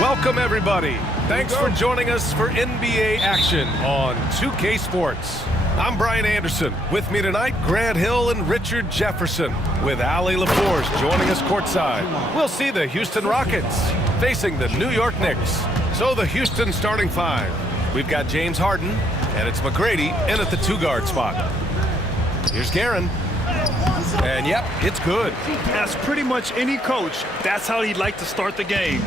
Welcome, everybody. Thanks for joining us for NBA action on 2K Sports. I'm Brian Anderson. With me tonight, Grant Hill and Richard Jefferson, with Ali LaForce joining us courtside. We'll see the Houston Rockets facing the New York Knicks. So the Houston starting five. We've got James Harden, and it's McGrady in at the two-guard spot. Here's Guerin. And yep, it's good. As pretty much any coach, that's how he'd like to start the game.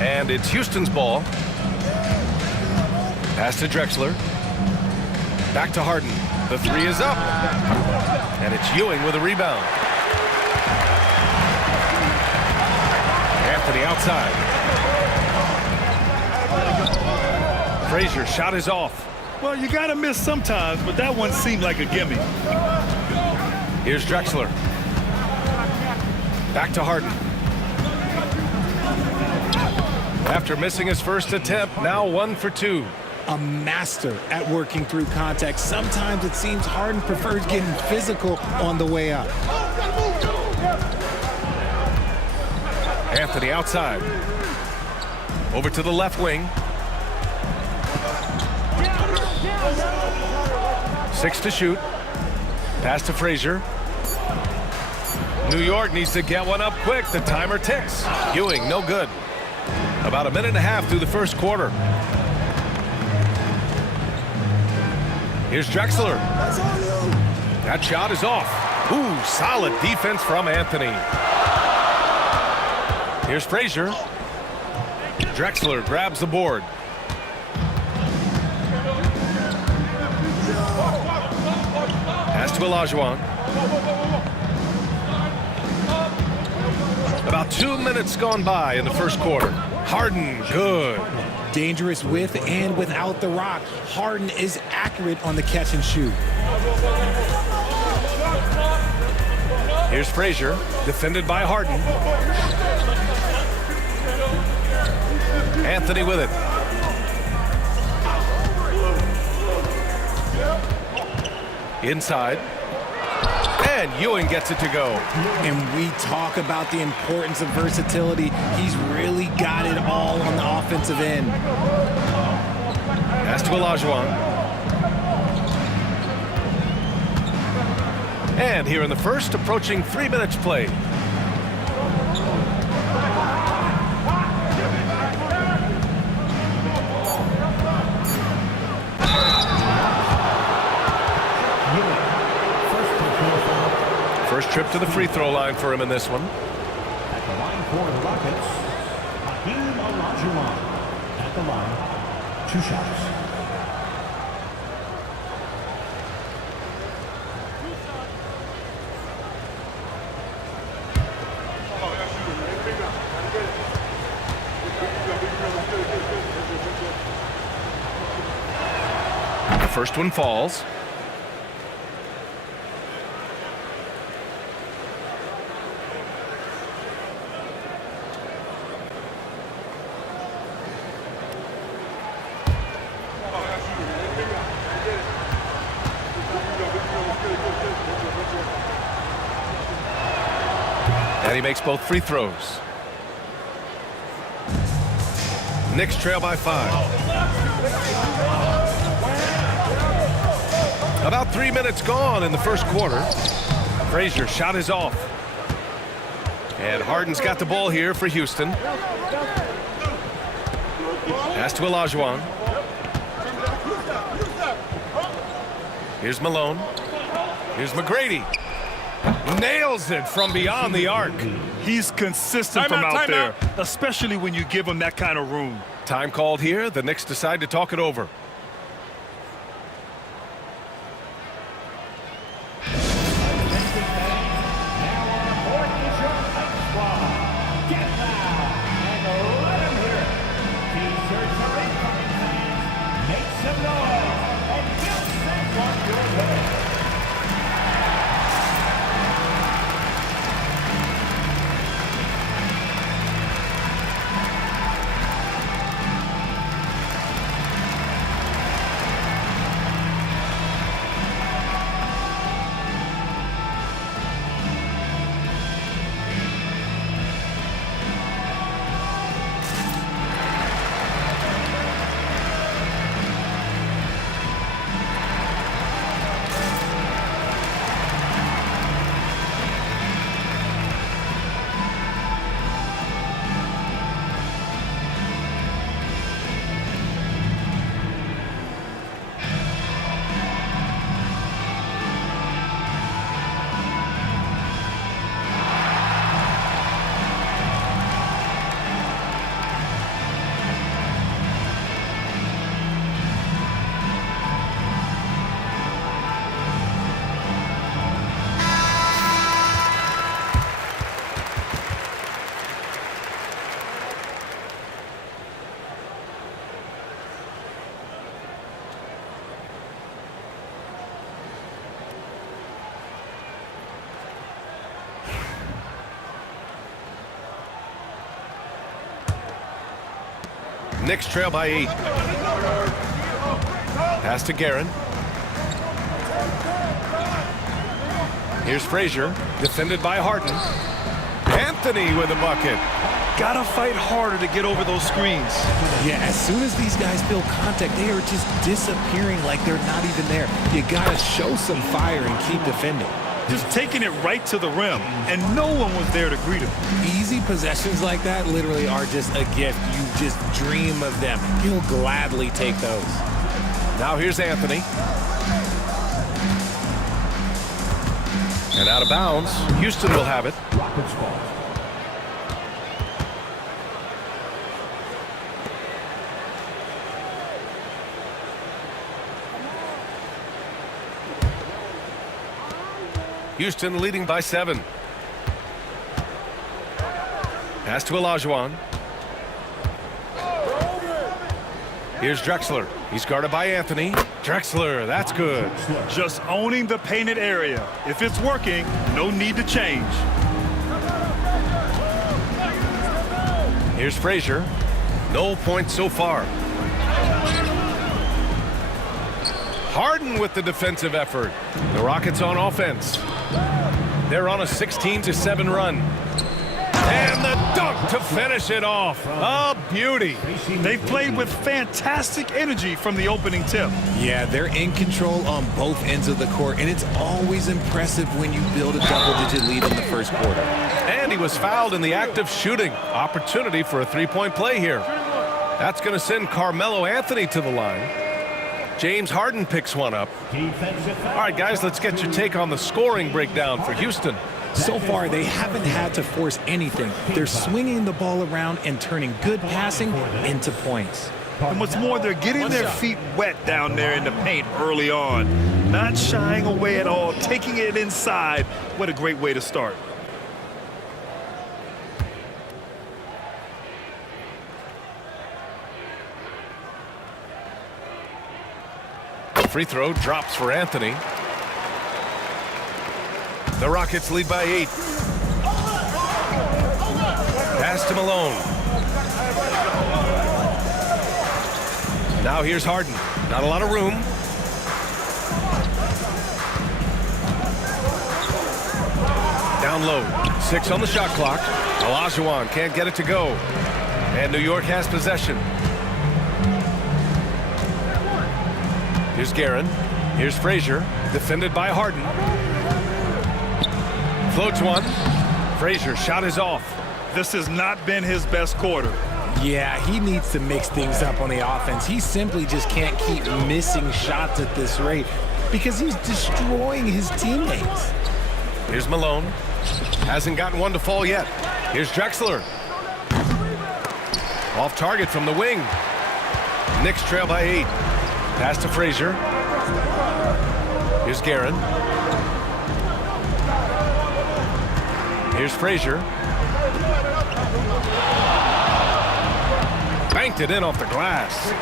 And it's Houston's ball. Pass to Drexler. Back to Harden. The three is up. And it's Ewing with a rebound. Anthony outside. Frazier's shot is off. Well, you gotta miss sometimes, but that one seemed like a gimme. Here's Drexler. Back to Harden. After missing his first attempt, now 1 for 2. A master at working through contact. Sometimes it seems Harden prefers getting physical on the way up. Anthony outside. Over to the left wing. 6 to shoot. Pass to Frazier. New York needs to get one up quick. The timer ticks. Ewing, no good. About a minute and a half through the first quarter. Here's Drexler. That shot is off. Ooh, solid defense from Anthony. Here's Frazier. Drexler grabs the board. Pass to Olajuwon. About 2 minutes gone by in the first quarter. Harden, good. Dangerous with and without the rock. Harden is accurate on the catch and shoot. Here's Frazier, defended by Harden. Anthony with it. Inside. And Ewing gets it to go. And we talk about the importance of versatility. He's really got it all on the offensive end. Pass to Olajuwon. And here in the first, approaching 3 minutes played. First trip to the free throw line for him in this one. At the line for the Rockets, Olajuwon. At the line, 2 shots. The first one falls. And he makes both free throws. Knicks trail by 5. About 3 minutes gone in the first quarter. Frazier's shot is off. And Harden's got the ball here for Houston. Pass to Olajuwon. Here's Malone. Here's McGrady. Nails it from beyond the arc. He's consistent from out there, especially when you give him that kind of room. Time called here. The Knicks decide to talk it over. Knicks trail by 8. Pass to Guerin. Here's Frazier, defended by Harden. Anthony with a bucket. Gotta fight harder to get over those screens. Yeah, as soon as these guys feel contact, they are just disappearing like they're not even there. You gotta show some fire and keep defending. Just taking it right to the rim, and no one was there to greet him. Easy possessions like that literally are just a gift. You just dream of them. You'll gladly take those. Now here's Anthony. And out of bounds. Houston will have it. Rockets ball. Houston leading by 7. Pass to Olajuwon. Here's Drexler. He's guarded by Anthony. Drexler, that's good. Just owning the painted area. If it's working, no need to change. Here's Frazier. No points so far. Harden with the defensive effort. The Rockets on offense. They're on a 16-7 run. And the dunk to finish it off. A beauty. They've played with fantastic energy from the opening tip. Yeah, they're in control on both ends of the court, and it's always impressive when you build a double-digit lead in the first quarter. And he was fouled in the act of shooting. Opportunity for a three-point play here. That's going to send Carmelo Anthony to the line. James Harden picks one up. All right, guys, let's get your take on the scoring breakdown for Houston. So far, they haven't had to force anything. They're swinging the ball around and turning good passing into points. And what's more, they're getting their feet wet down there in the paint early on. Not shying away at all, taking it inside. What a great way to start. Free throw drops for Anthony. The Rockets lead by 8. Pass to Malone. Now here's Harden. Not a lot of room. Down low. 6 on the shot clock. Olajuwon can't get it to go. And New York has possession. Here's Guerin. Here's Frazier. Defended by Harden. Floats one. Frazier shot is off. This has not been his best quarter. Yeah, he needs to mix things up on the offense. He simply just can't keep missing shots at this rate because he's destroying his teammates. Here's Malone. Hasn't gotten one to fall yet. Here's Drexler. Off target from the wing. Knicks trail by 8. Pass to Frazier. Here's Guerin. Here's Frazier. Banked it in off the glass.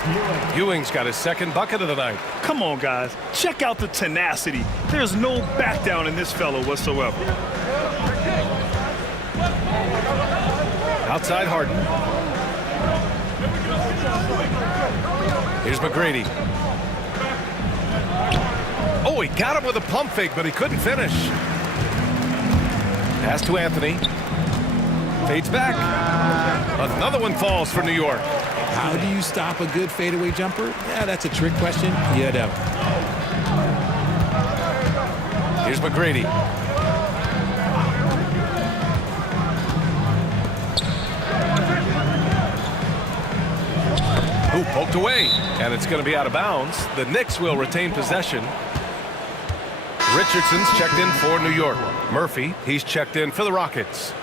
Ewing's got his second bucket of the night. Come on, guys. Check out the tenacity. There's no back down in this fellow whatsoever. Outside Harden. Here's McGrady. Oh, he got him with a pump fake, but he couldn't finish. Pass to Anthony. Fades back. Another one falls for New York. How do you stop a good fadeaway jumper? Yeah, that's a trick question. You don't. Here's McGrady. Ooh, poked away, and it's going to be out of bounds. The Knicks will retain possession. Richardson's checked in for New York. Murphy, he's checked in for the Rockets.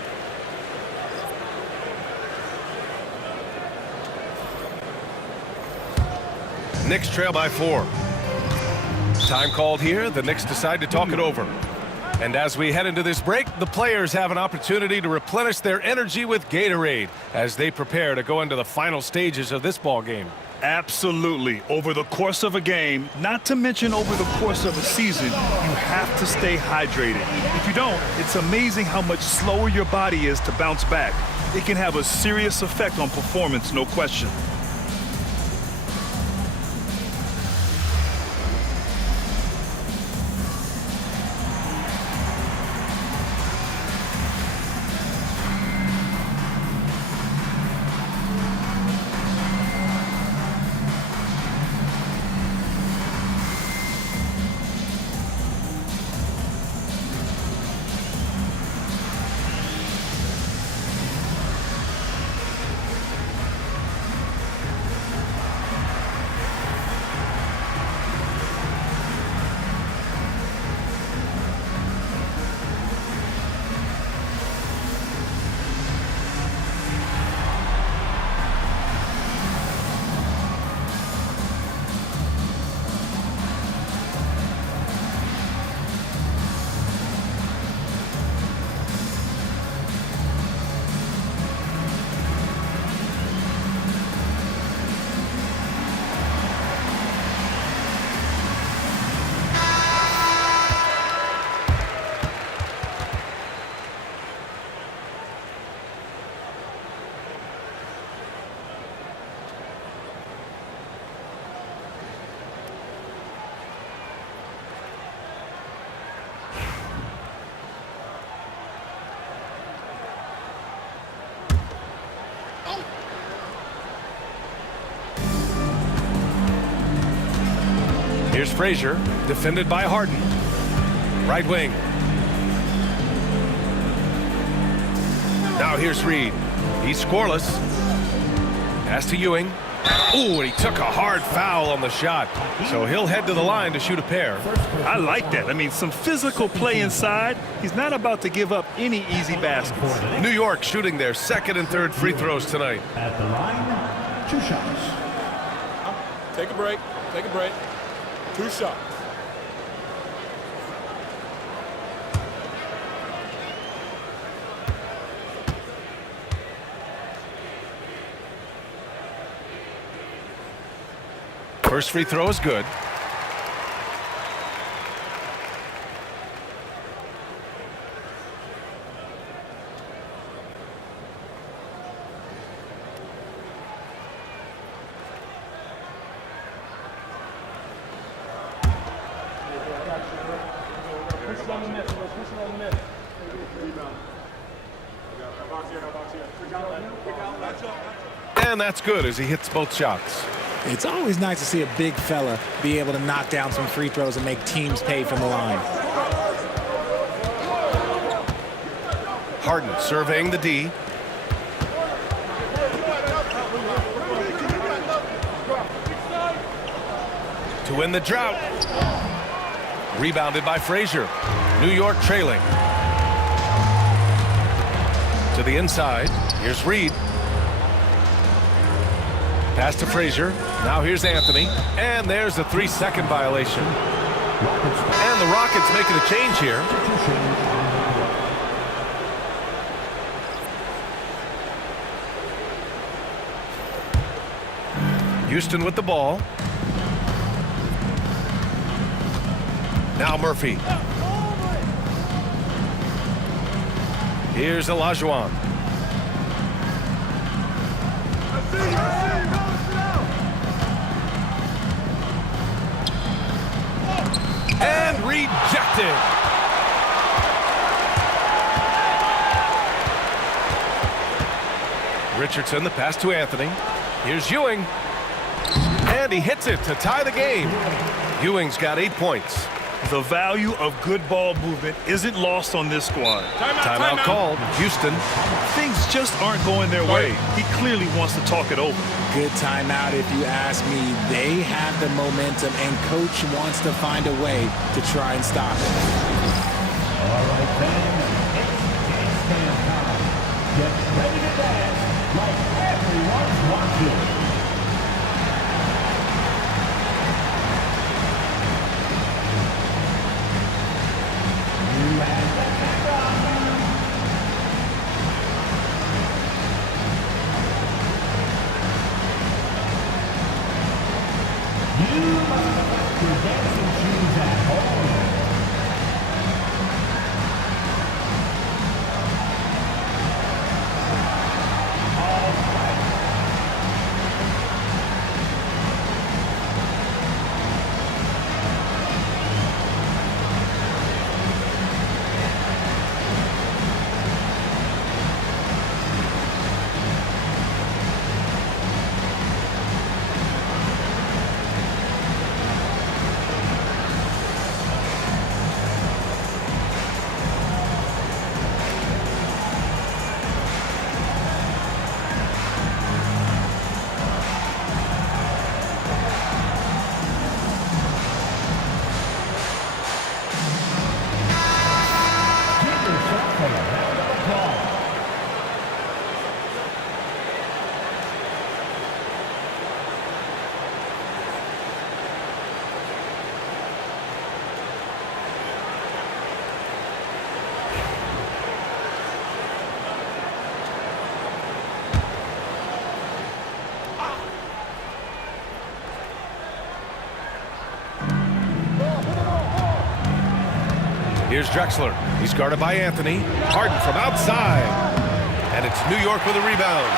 Knicks trail by 4. Time called here. The Knicks decide to talk it over. And as we head into this break, the players have an opportunity to replenish their energy with Gatorade as they prepare to go into the final stages of this ball game. Absolutely. Over the course of a game, not to mention over the course of a season, you have to stay hydrated. If you don't, it's amazing how much slower your body is to bounce back. It can have a serious effect on performance, no question. Here's Frazier, defended by Harden. Right wing. Now here's Reed. He's scoreless. Pass to Ewing. Ooh, and he took a hard foul on the shot. So he'll head to the line to shoot a pair. I like that. I mean, some physical play inside. He's not about to give up any easy baskets. New York shooting their second and third free throws tonight. At the line, 2 shots. Take a break. Take a break. 2 shots. First free throw is good. And that's good as he hits both shots. It's always nice to see a big fella be able to knock down some free throws and make teams pay from the line. Harden surveying the D. To win the drought. Rebounded by Frazier. New York trailing. To the inside. Here's Reed. Pass to Frazier. Now here's Anthony. And there's a 3-second violation. And the Rockets making a change here. Houston with the ball. Now Murphy. Here's Olajuwon. And rejected. Richardson, the pass to Anthony. Here's Ewing. And he hits it to tie the game. Ewing's got 8 points. The value of good ball movement isn't lost on this squad. Timeout called. Houston. Things just aren't going their way. He clearly wants to talk it over. Good timeout if you ask me. They have the momentum, and coach wants to find a way to try and stop it. All right, fans, it's stand time. Get ready to dance like everyone's watching. Here's Drexler. He's guarded by Anthony. Harden from outside. And it's New York with a rebound.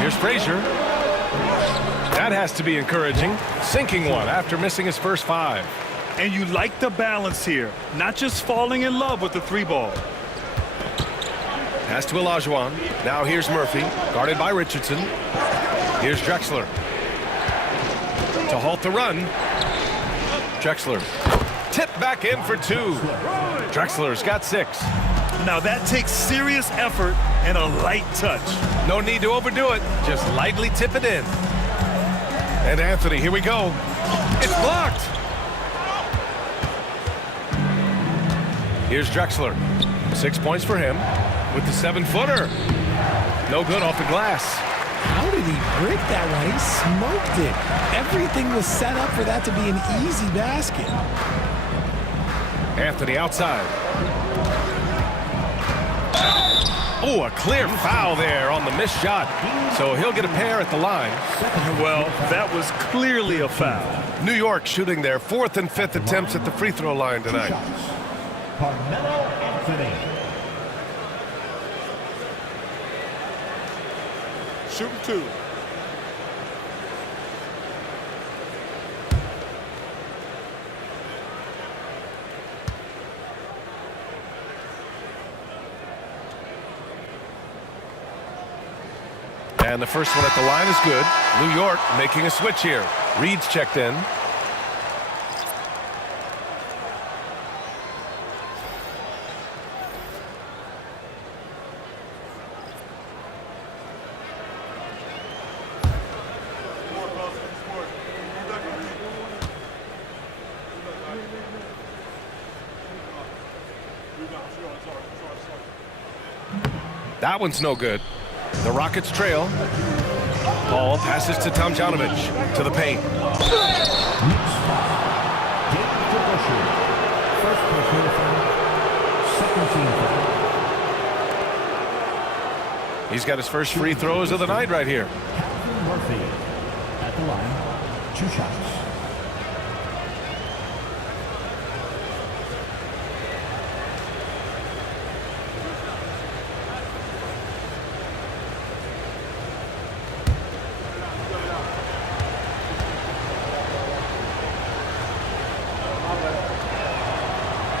Here's Frazier. That has to be encouraging. Sinking one after missing his first 5. And you like the balance here. Not just falling in love with the 3-ball. Pass to Olajuwon. Now here's Murphy. Guarded by Richardson. Here's Drexler. to halt the run. Drexler. Tip back in for 2. Drexler's got 6. Now that takes serious effort and a light touch. No need to overdo it. Just lightly tip it in. And Anthony, here we go. It's blocked. Here's Drexler. 6 points for him with the 7-footer. No good off the glass. How did he break that one? He smoked it. Everything was set up for that to be an easy basket. Anthony outside. Oh, a clear foul there on the missed shot. So he'll get a pair at the line. Well, that was clearly a foul. New York shooting their 4th and 5th attempts at the free throw line tonight. Carmelo Anthony. Shooting 2. And the first one at the line is good. New York making a switch here. Reed's checked in. That one's no good. The Rockets trail. Ball passes to Tomjanovich to the paint. First personal foul, second team foul. He's got his first free throws of the night right here. Murphy at the line, 2 shots.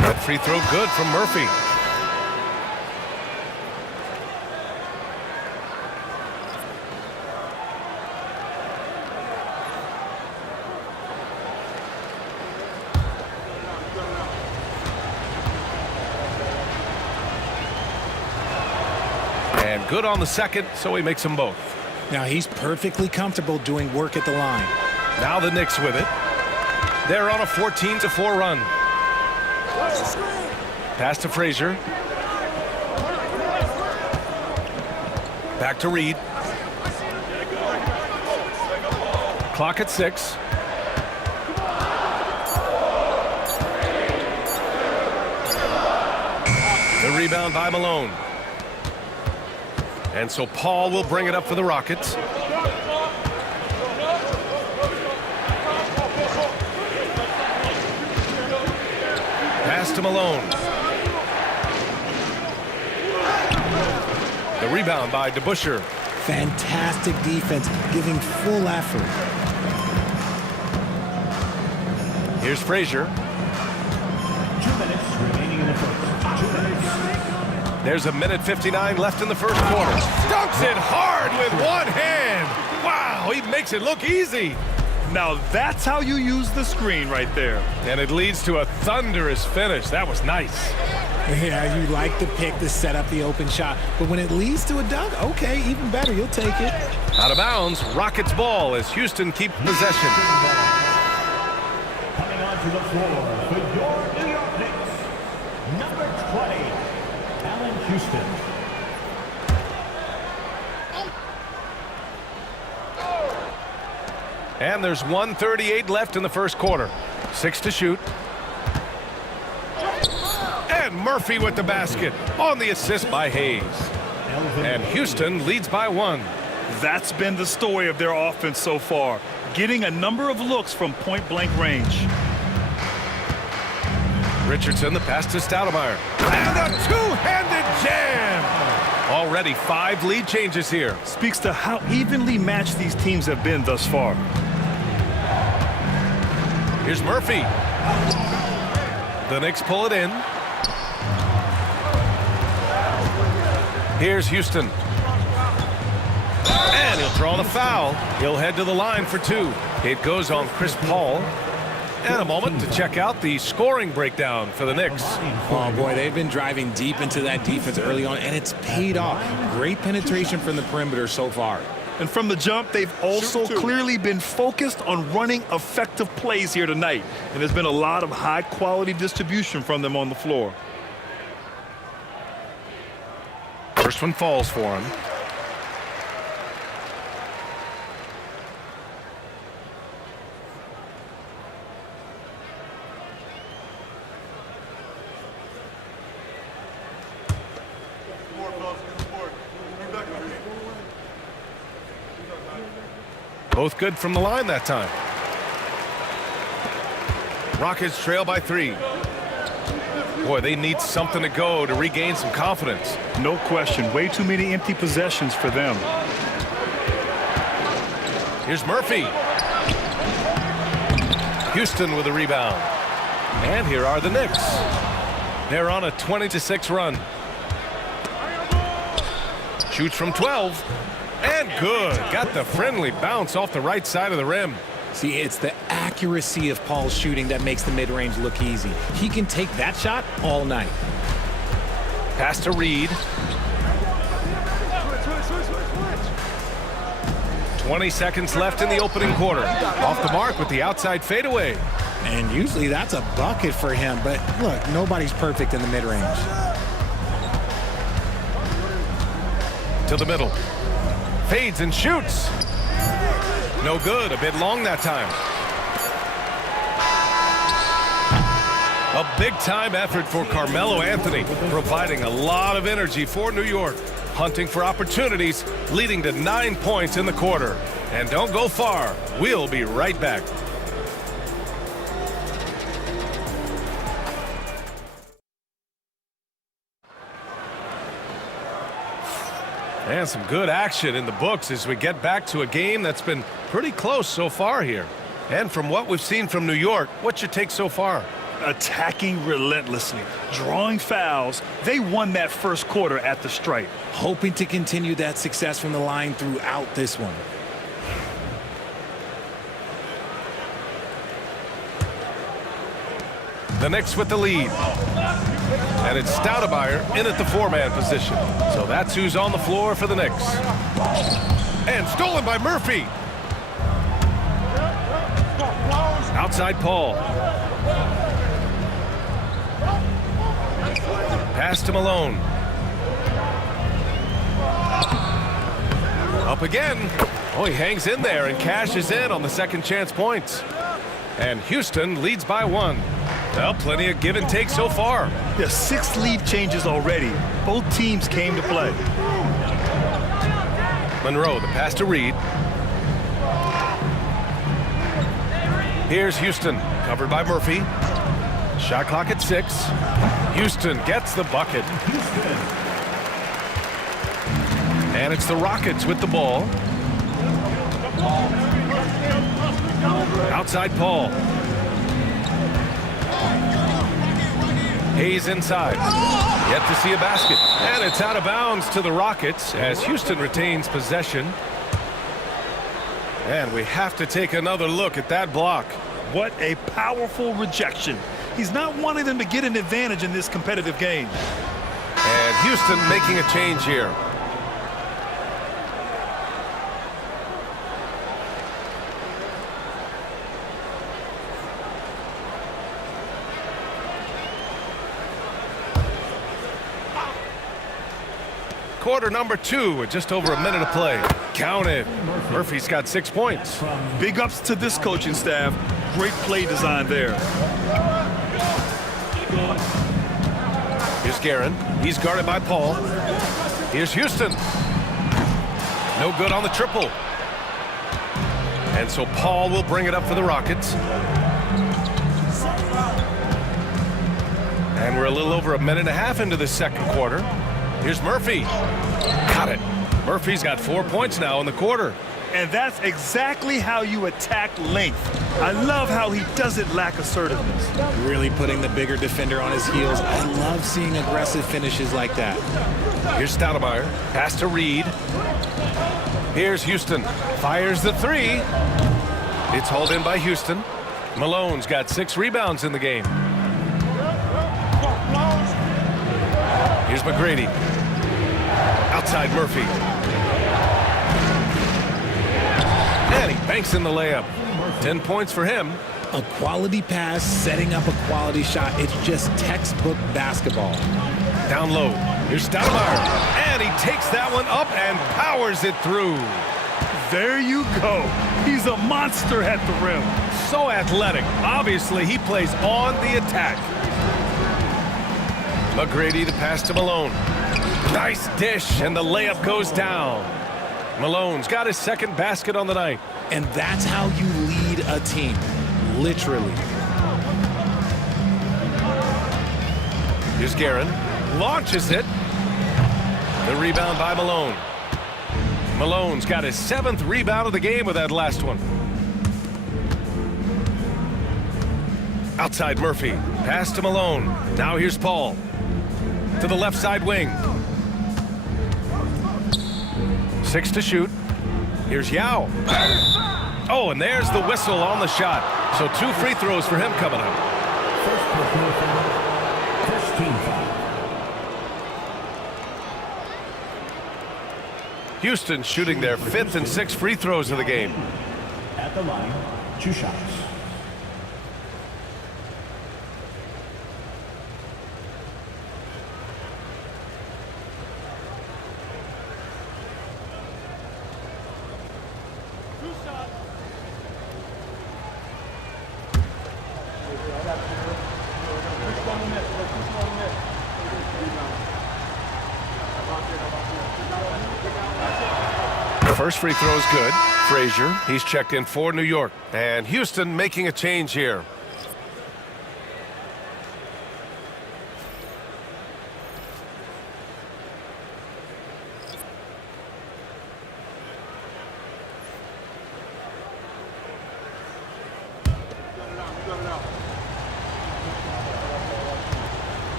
That free throw good from Murphy. And good on the second, so he makes them both. Now he's perfectly comfortable doing work at the line. Now the Knicks with it. They're on a 14-4 run. Pass to Frazier. Back to Reed. Clock at 6. The rebound by Malone. And so Paul will bring it up for the Rockets. Pass to Malone. The rebound by DeBusschere. Fantastic defense, giving full effort. Here's Frazier. 2 minutes remaining in the first. 2 minutes. There's a minute 59 left in the first quarter. Dunks it hard with one hand. Wow, he makes it look easy. Now that's how you use the screen right there. And it leads to a thunderous finish. That was nice. Yeah, you like the pick to set up the open shot, but when it leads to a dunk, okay, even better, you'll take it. Out of bounds, Rockets ball as Houston keeps possession. Coming onto the floor for your New York Knicks, number 20, Allen Houston. And there's 1:38 left in the first quarter. 6 to shoot. And Murphy with the basket on the assist by Hayes. And Houston leads by 1. That's been the story of their offense so far, getting a number of looks from point-blank range. Richardson, the pass to Stoudemire. And a two-handed jam! Already 5 lead changes here. Speaks to how evenly matched these teams have been thus far. Here's Murphy. The Knicks pull it in. Here's Houston. And he'll draw the foul. He'll head to the line for 2. It goes on Chris Paul. And a moment to check out the scoring breakdown for the Knicks. Oh, boy, they've been driving deep into that defense early on, and it's paid off. Great penetration from the perimeter so far. And from the jump, they've also clearly been focused on running effective plays here tonight. And there's been a lot of high-quality distribution from them on the floor. First one falls for him. Both good from the line that time. Rockets trail by 3. Boy, they need something to go to regain some confidence. No question. Way too many empty possessions for them. Here's Murphy. Houston with a rebound. And here are the Knicks. They're on a 20-6 run. Shoots from 12. And good. Got the friendly bounce off the right side of the rim. See, it's the accuracy of Paul's shooting that makes the mid-range look easy. He can take that shot all night. Pass to Reed. 20 seconds left in the opening quarter. Off the mark with the outside fadeaway. And usually that's a bucket for him, but look, nobody's perfect in the mid-range. To the middle. Fades and shoots. No good. A bit long that time. A big-time effort for Carmelo Anthony, providing a lot of energy for New York, hunting for opportunities, leading to 9 points in the quarter. And don't go far. We'll be right back. And some good action in the books as we get back to a game that's been pretty close so far here. And from what we've seen from New York, what's your take so far? Attacking relentlessly, drawing fouls. They won that first quarter at the stripe. Hoping to continue that success from the line throughout this one. The Knicks with the lead. And it's Stoudemire in at the 4-man position. So that's who's on the floor for the Knicks. And stolen by Murphy. Outside Paul. Pass to Malone. Up again. Oh, he hangs in there and cashes in on the second chance points. And Houston leads by 1. Well, plenty of give and take so far. Yeah, 6 lead changes already. Both teams came to play. Monroe, the pass to Reed. Here's Houston, covered by Murphy. Shot clock at 6. Houston gets the bucket. And it's the Rockets with the ball. Outside Paul. Hayes inside. Yet to see a basket. And it's out of bounds to the Rockets as Houston retains possession. And we have to take another look at that block. What a powerful rejection. He's not wanting them to get an advantage in this competitive game. And Houston making a change here. Quarter number 2 with just over a minute to play. Count it. Murphy's got 6 points. Big ups to this coaching staff. Great play design there. Here's Guerin. He's guarded by Paul. Here's Houston. No good on the triple. And so Paul will bring it up for the Rockets. And we're a little over a minute and a half into the second quarter. Here's Murphy. Got it. Murphy's got 4 points now in the quarter. And that's exactly how you attack length. I love how he doesn't lack assertiveness. Really putting the bigger defender on his heels. I love seeing aggressive finishes like that. Here's Stoudemire. Pass to Reed. Here's Houston. Fires the 3. It's hauled in by Houston. Malone's got 6 rebounds in the game. Here's McGrady. Outside Murphy. And he banks in the layup. 10 points for him. A quality pass, setting up a quality shot. It's just textbook basketball. Down low. Here's Stoudemire. And he takes that one up and powers it through. There you go. He's a monster at the rim. So athletic. Obviously, he plays on the attack. McGrady to pass to Malone. Nice dish, and the layup goes down. Malone's got his 2nd basket on the night. And that's how you lead a team. Literally. Here's Guerin. Launches it. The rebound by Malone. Malone's got his 7th rebound of the game with that last one. Outside Murphy. Pass to Malone. Now here's Paul. To the left side wing. 6 to shoot. Here's Yao. Oh, and there's the whistle on the shot. So 2 free throws for him coming up. First personal foul, first team foul. Houston shooting their 5th and 6th free throws of the game. At the line, 2 shots. First free throw is good. Frazier, he's checked in for New York. And Houston making a change here.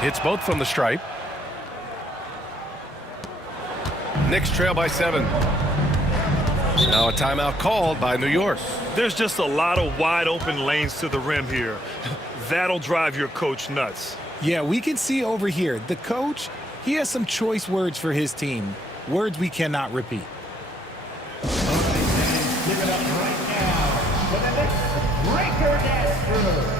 Hits both from the stripe. Knicks trail by 7. Now a timeout called by New York. There's just a lot of wide open lanes to the rim here. That'll drive your coach nuts. Yeah, we can see over here. The coach, he has some choice words for his team. Words we cannot repeat. Give it up right now for the Knicks breaker dance crew.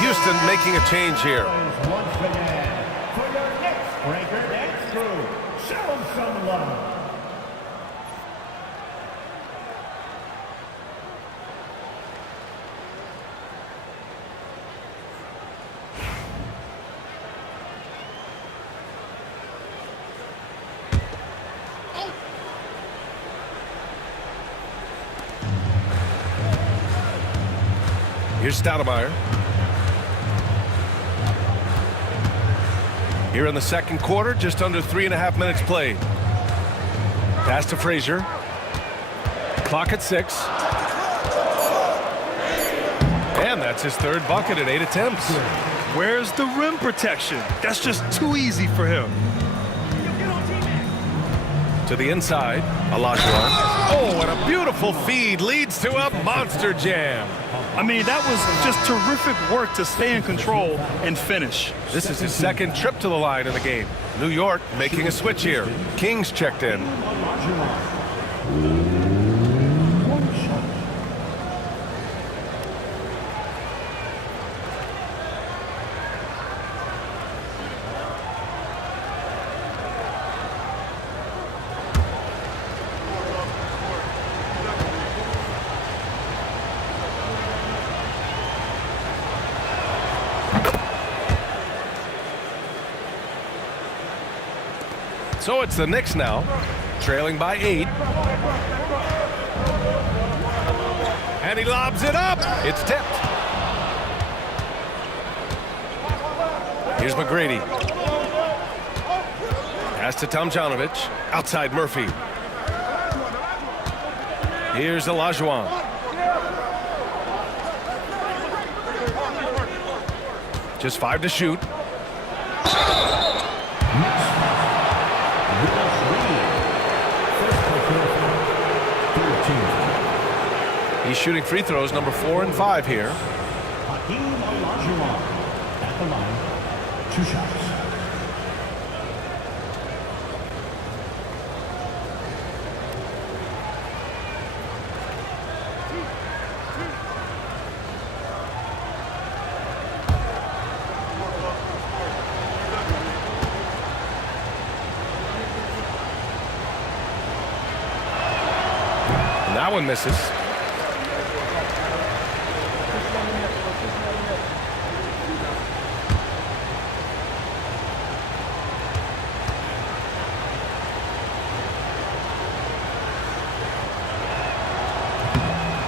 Houston making a change here. Once again, for your Knicks breaker dance crew, show them some love. Here's Stoudemire. Here in the second quarter, just under 3.5 minutes played. Pass to Frazier. Clock at 6. And that's his 3rd bucket at 8 attempts. Where's the rim protection? That's just too easy for him. To the inside, Olajuwon. Oh, and a beautiful feed leads to a monster jam. I mean, that was just terrific work to stay in control and finish. This is his second trip to the line in the game. New York making a switch here. Kings checked in. So it's the Knicks now, trailing by 8. And he lobs it up. It's tipped. Here's McGrady. Pass to Tomjanovich. Outside Murphy. Here's Olajuwon. Just 5 to shoot. He's shooting free throws number 4 and 5 here. Olajuwon at the line. 2 shots. And that one misses.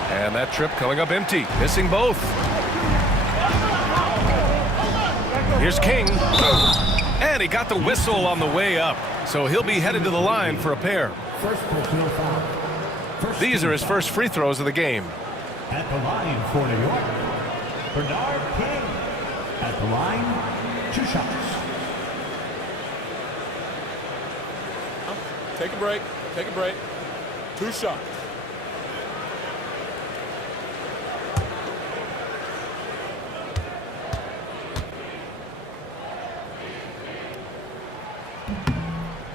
And that trip coming up empty, missing both. Here's King. And he got the whistle on the way up. So he'll be headed to the line for a pair. First personal foul. These are his first free throws of the game. At the line for New York, Bernard King. At the line, 2 shots. Take a break. Take a break. 2 shots.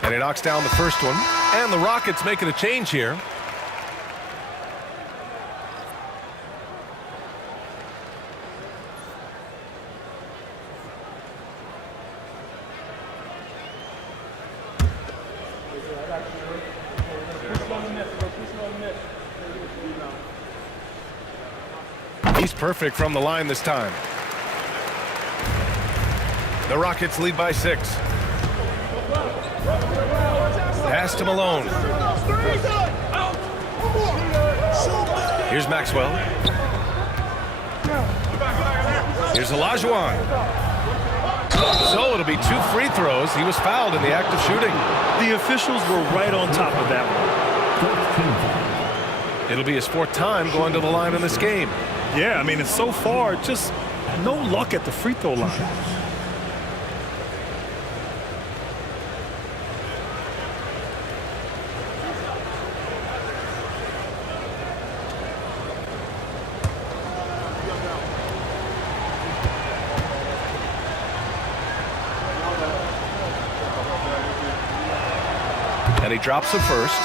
And he knocks down the first one. And the Rockets making a change here. He's perfect from the line this time. The Rockets lead by 6. Pass to Malone. Here's Maxwell. Here's Olajuwon. So it'll be 2 free throws. He was fouled in the act of shooting. The officials were right on top of that one. It'll be his 4th time going to the line in this game. Yeah, I mean, it's so far, just no luck at the free throw line. And he drops the first.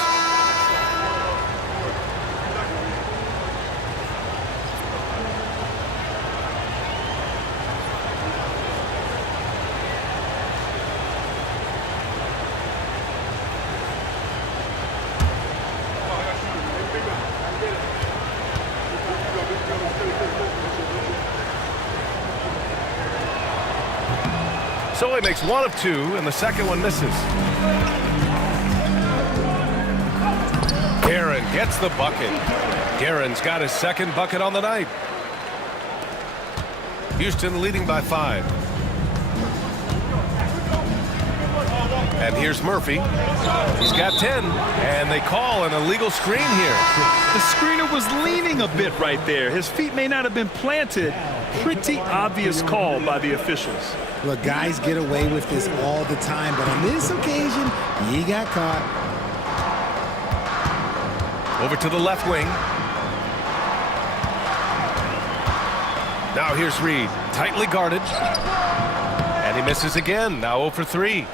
So he makes 1 of 2, and the second one misses. Guerin gets the bucket. Guerin's got his 2nd bucket on the night. Houston leading by 5. And here's Murphy. He's got 10, and they call an illegal screen here. The screener was leaning a bit right there. His feet may not have been planted. Pretty obvious call by the officials. Look, guys get away with this all the time, but on this occasion, he got caught. Over to the left wing. Now here's Reed, tightly guarded. And he misses again, now 0 for 3.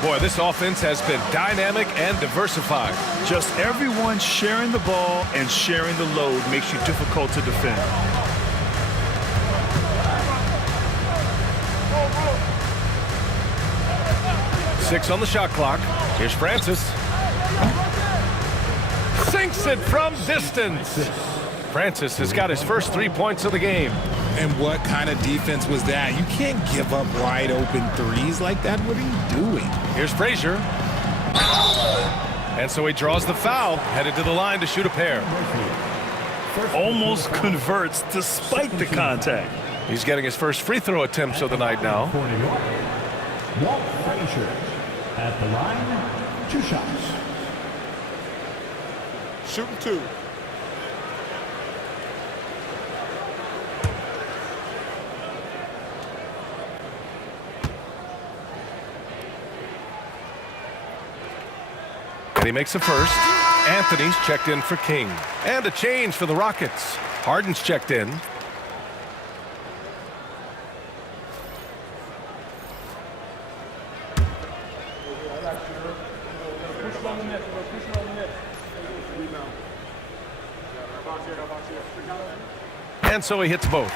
Boy, this offense has been dynamic and diversified. Just everyone sharing the ball and sharing the load makes you difficult to defend. Six on the shot clock. Here's Francis. Sinks it from distance. Francis has got his first 3 points of the game. And what kind of defense was that? You can't give up wide open threes like that. What are you doing? Here's Frazier. And so he draws the foul, headed to the line to shoot a pair. Almost converts despite the contact. He's getting his first free throw attempts of the night now. For New York, Walt Frazier at the line, 2 shots. Shooting 2. And he makes a first. Anthony's checked in for King. And a change for the Rockets. Harden's checked in. And so he hits both.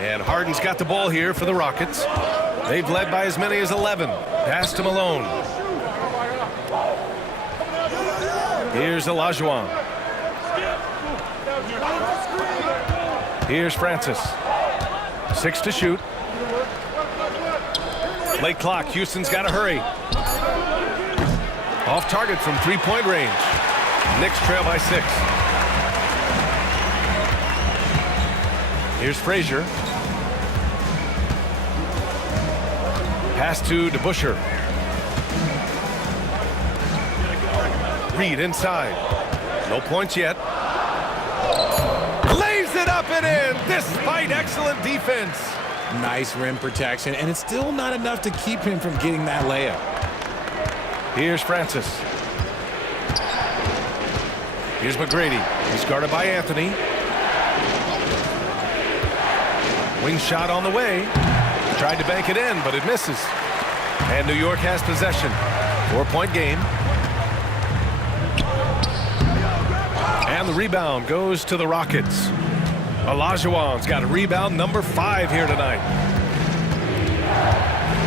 And Harden's got the ball here for the Rockets. They've led by as many as 11. Pass to Malone. Here's Olajuwon. Here's Francis. 6 to shoot. Late clock. Houston's got to hurry. Off target from 3-point range. Knicks trail by 6. Here's Frazier. Pass to DeBusschere. Reed inside. No points yet. Lays it up and in despite excellent defense. Nice rim protection, and it's still not enough to keep him from getting that layup. Here's Francis. Here's McGrady. He's guarded by Anthony. Wing shot on the way. Tried to bank it in, but it misses. And New York has possession. 4-point game. And the rebound goes to the Rockets. Olajuwon's got a rebound number 5 here tonight.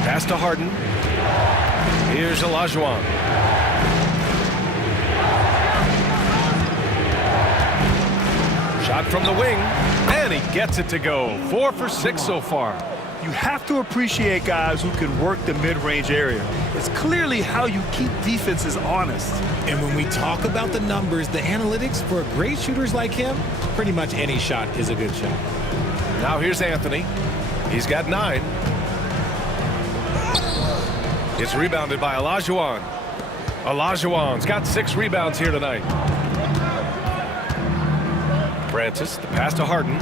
Pass to Harden. Here's Olajuwon. Shot from the wing, and he gets it to go. 4 for 6 so far. You have to appreciate guys who can work the mid-range area. It's clearly how you keep defenses honest. And when we talk about the numbers, the analytics for great shooters like him, pretty much any shot is a good shot. Now here's Anthony. He's got 9. It's rebounded by Olajuwon. Olajuwon's got 6 rebounds here tonight. Francis, the pass to Harden.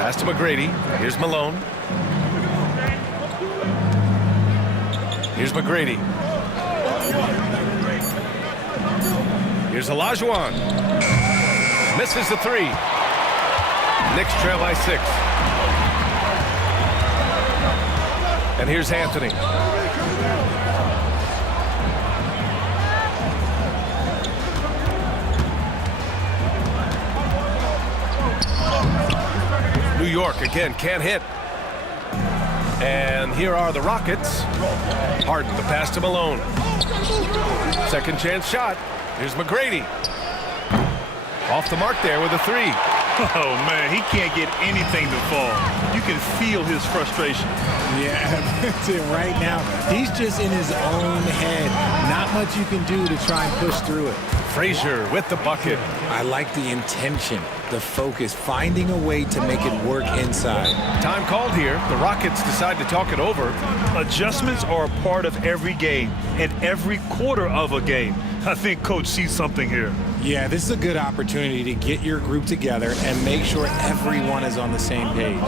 Pass to McGrady. Here's Malone. Here's McGrady. Here's Olajuwon. Misses the 3. Knicks trail by 6. And here's Anthony. New York again can't hit. And here are the Rockets. Harden, the pass to Malone. Second chance shot. Here's McGrady. Off the mark there with a 3. Oh, man, he can't get anything to fall. You can feel his frustration. Yeah, that's it right now. He's just in his own head. Not much you can do to try and push through it. Frazier with the bucket. I like the intention, the focus, finding a way to make it work inside. Time called here. The Rockets decide to talk it over. Adjustments are a part of every game and every quarter of a game. I think Coach sees something here. Yeah, this is a good opportunity to get your group together and make sure everyone is on the same page.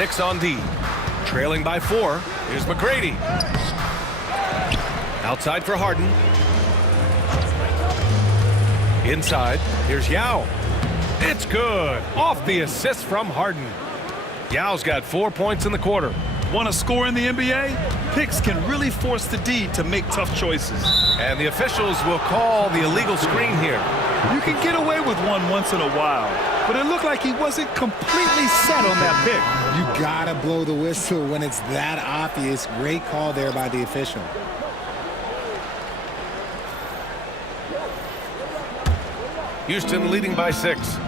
Knicks on D. Trailing by 4. Here's McGrady. Outside for Harden. Inside. Here's Yao. It's good. Off the assist from Harden. Yao's got 4 points in the quarter. Want to score in the NBA? Picks can really force the D to make tough choices. And the officials will call the illegal screen here. You can get away with one once in a while, but it looked like he wasn't completely set on that pick. You gotta blow the whistle when it's that obvious. Great call there by the official. Houston leading by 6.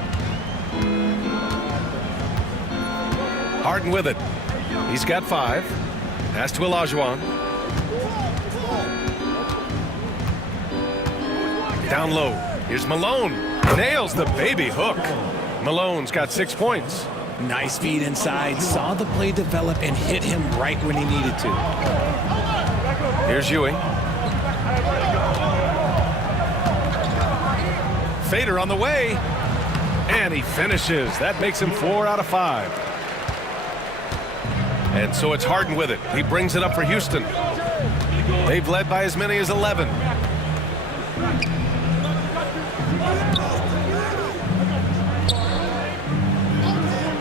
Harden with it. He's got 5. Pass to Olajuwon. Down low. Here's Malone. Nails the baby hook. Malone's got 6 points. Nice feed inside. Saw the play develop and hit him right when he needed to. Here's Ewing. Fader on the way. And he finishes. That makes him 4 out of 5. And so it's Harden with it. He brings it up for Houston. They've led by as many as 11.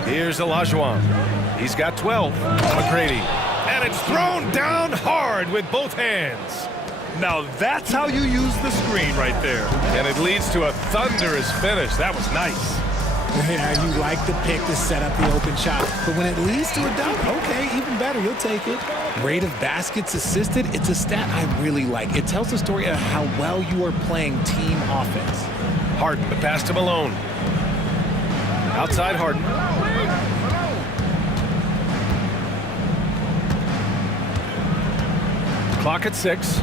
Here's Olajuwon. He's got 12. McGrady. And it's thrown down hard with both hands. Now that's how you use the screen right there. And it leads to a thunderous finish. That was nice. Yeah, you like the pick to set up the open shot. But when it leads to a dunk, okay, even better, you'll take it. Rate of baskets assisted, it's a stat I really like. It tells the story of how well you are playing team offense. Harden, the pass to Malone. Outside Harden. Clock at 6.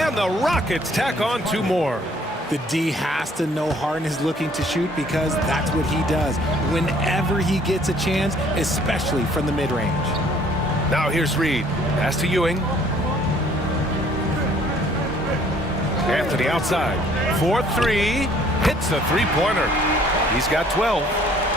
And the Rockets tack on 2 more. The D has to know Harden is looking to shoot because that's what he does whenever he gets a chance, especially from the mid-range. Now here's Reed. Pass to Ewing. Anthony outside. 4-3. Hits a 3-pointer. He's got 12.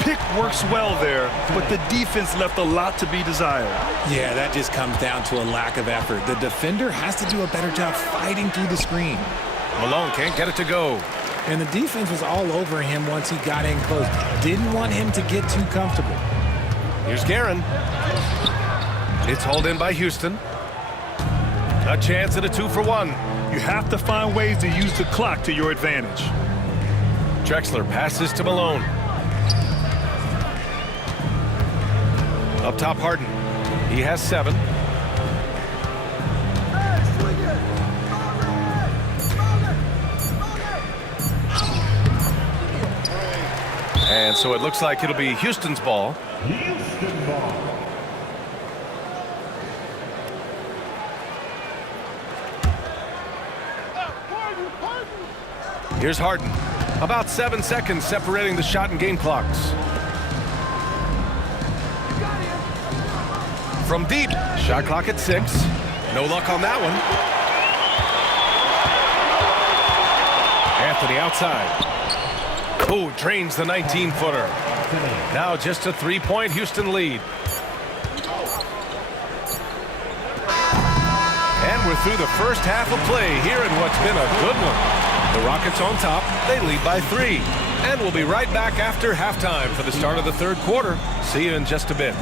Pick works well there, but the defense left a lot to be desired. Yeah, that just comes down to a lack of effort. The defender has to do a better job fighting through the screen. Malone can't get it to go. And the defense was all over him once he got in close. Didn't want him to get too comfortable. Here's Guerin. It's hauled in by Houston. A chance at a 2-for-1. You have to find ways to use the clock to your advantage. Drexler passes to Malone. Up top, Harden. He has 7. And so it looks like it'll be Houston's ball. Houston ball. Here's Harden. About 7 seconds separating the shot and game clocks. From deep. Shot clock at 6. No luck on that one. Anthony outside. Oh, drains the 19-footer. Now just a 3-point Houston lead. And we're through the first half of play here in what's been a good one. The Rockets on top. They lead by 3. And we'll be right back after halftime for the start of the 3rd quarter. See you in just a bit.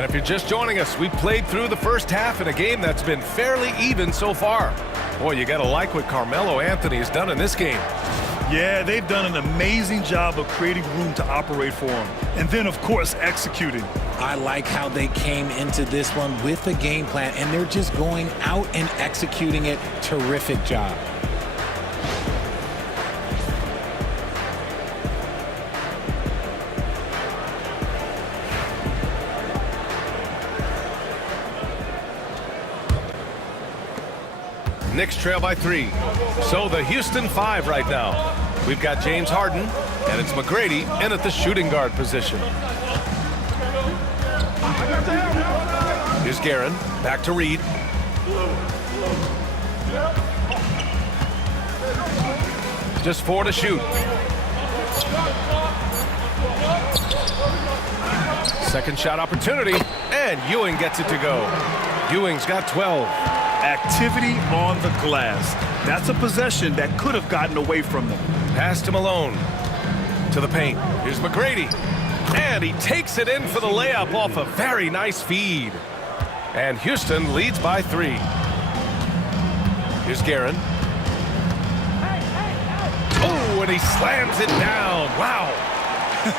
And if you're just joining us, we played through the first half in a game that's been fairly even so far. Boy, you got to like what Carmelo Anthony has done in this game. Yeah, they've done an amazing job of creating room to operate for him. And then, of course, executing. I like how they came into this one with a game plan, and they're just going out and executing it. Terrific job. Knicks trail by 3. So the Houston 5 right now. We've got James Harden, and it's McGrady in at the shooting guard position. Here's Guerin, back to Reed. Just 4 to shoot. Second shot opportunity, and Ewing gets it to go. Ewing's got 12. Activity on the glass. That's a possession that could have gotten away from them. Pass to Malone. To the paint. Here's McGrady. And he takes it in for the layup off a very nice feed. And Houston leads by 3. Here's Guerin. Oh, and he slams it down. Wow.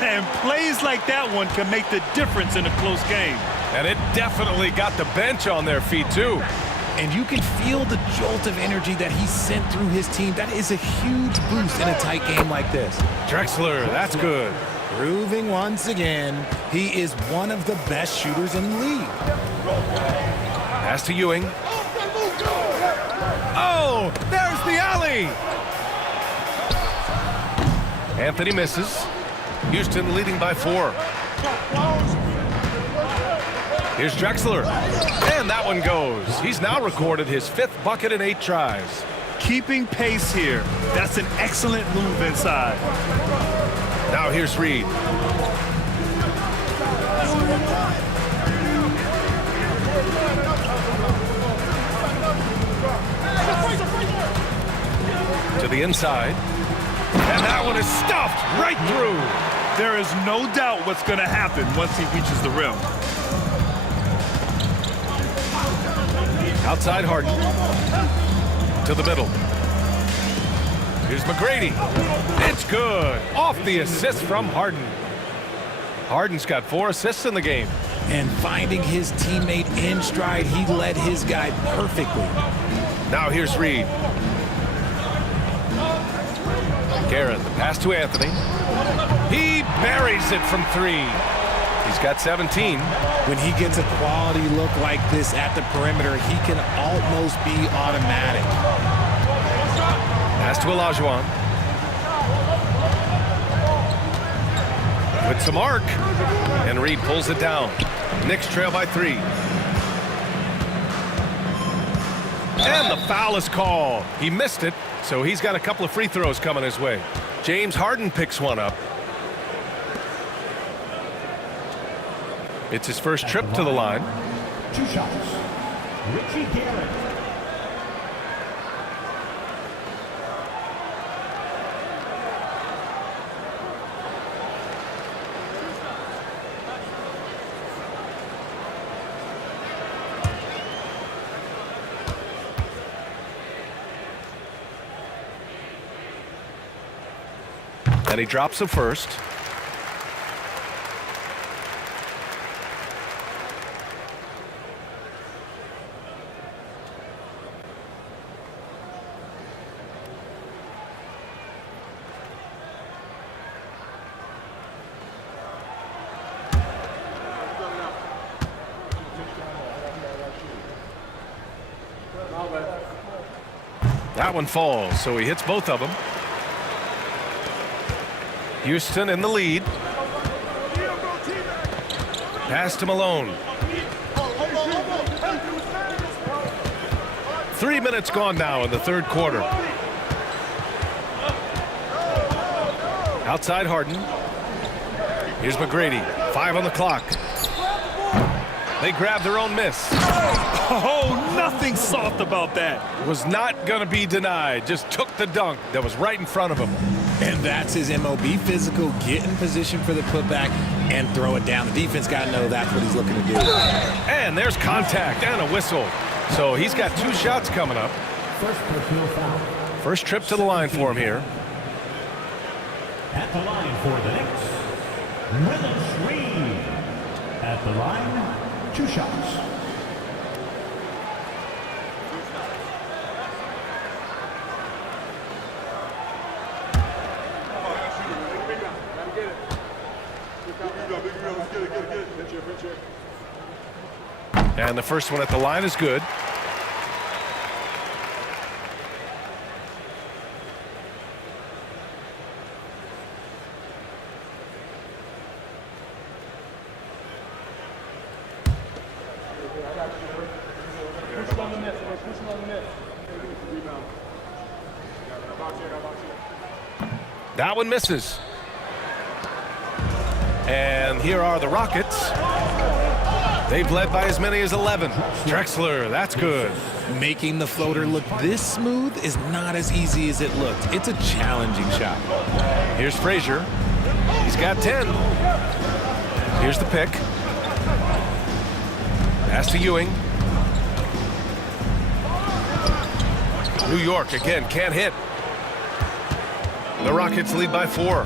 And plays like that one can make the difference in a close game. And it definitely got the bench on their feet, too. And you can feel the jolt of energy that he sent through his team. That is a huge boost in a tight game like this. Drexler, that's good. Proving once again, he is one of the best shooters in the league. Pass to Ewing. Oh, there's the alley. Anthony misses. Houston leading by 4. Here's Drexler. And that one goes. He's now recorded his 5th bucket in 8 tries. Keeping pace here. That's an excellent move inside. Now here's Reed. To the inside. And that one is stuffed right through. There is no doubt what's going to happen once he reaches the rim. Outside Harden. To the middle. Here's McGrady. It's good. Off the assist from Harden. Harden's got 4 assists in the game. And finding his teammate in stride, he led his guy perfectly. Now here's Reed. Guerin, the pass to Anthony. He buries it from 3. He's got 17. When he gets a quality look like this at the perimeter, he can almost be automatic. Pass to Olajuwon. With some arc. And Reed pulls it down. Knicks trail by 3. And the foul is called. He missed it, so he's got a couple of free throws coming his way. James Harden picks one up. It's his first trip to the line. 2 shots. Richie Guerin. And he drops the first. That one falls, so he hits both of them. Houston in the lead. Pass to Malone. 3 minutes gone now in the 3rd quarter. Outside Harden. Here's McGrady. 5 on the clock. They grab their own miss. Oh, nothing soft about that. Was not going to be denied. Just took the dunk that was right in front of him. And that's his MOB physical, get in position for the putback, and throw it down. The defense got to know that's what he's looking to do. And there's contact and a whistle. So he's got 2 shots coming up. First personal foul. First trip to the line for him here. At the line for the Knicks, Willis Reed. At the line, 2 shots. And the first one at the line is good. That one misses. And here are the Rockets. They've led by as many as 11. Drexler, that's good. Making the floater look this smooth is not as easy as it looked. It's a challenging shot. Here's Frazier. He's got 10. Here's the pick. Pass to Ewing. New York again can't hit. The Rockets lead by 4.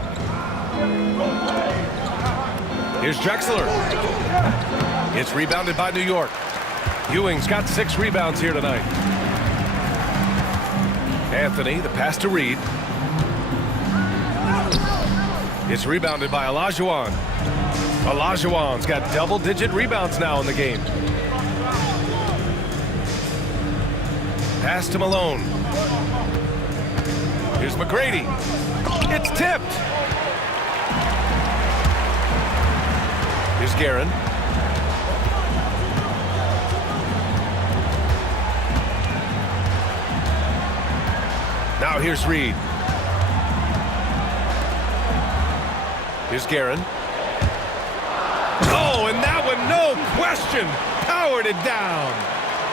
Here's Drexler. It's rebounded by New York. Ewing's got 6 rebounds here tonight. Anthony, the pass to Reed. It's rebounded by Olajuwon. Olajuwon's got double-digit rebounds now in the game. Pass to Malone. Here's McGrady. It's tipped. Here's Guerin. Now here's Reed. Here's Guerin. Oh, and that one, no question, powered it down.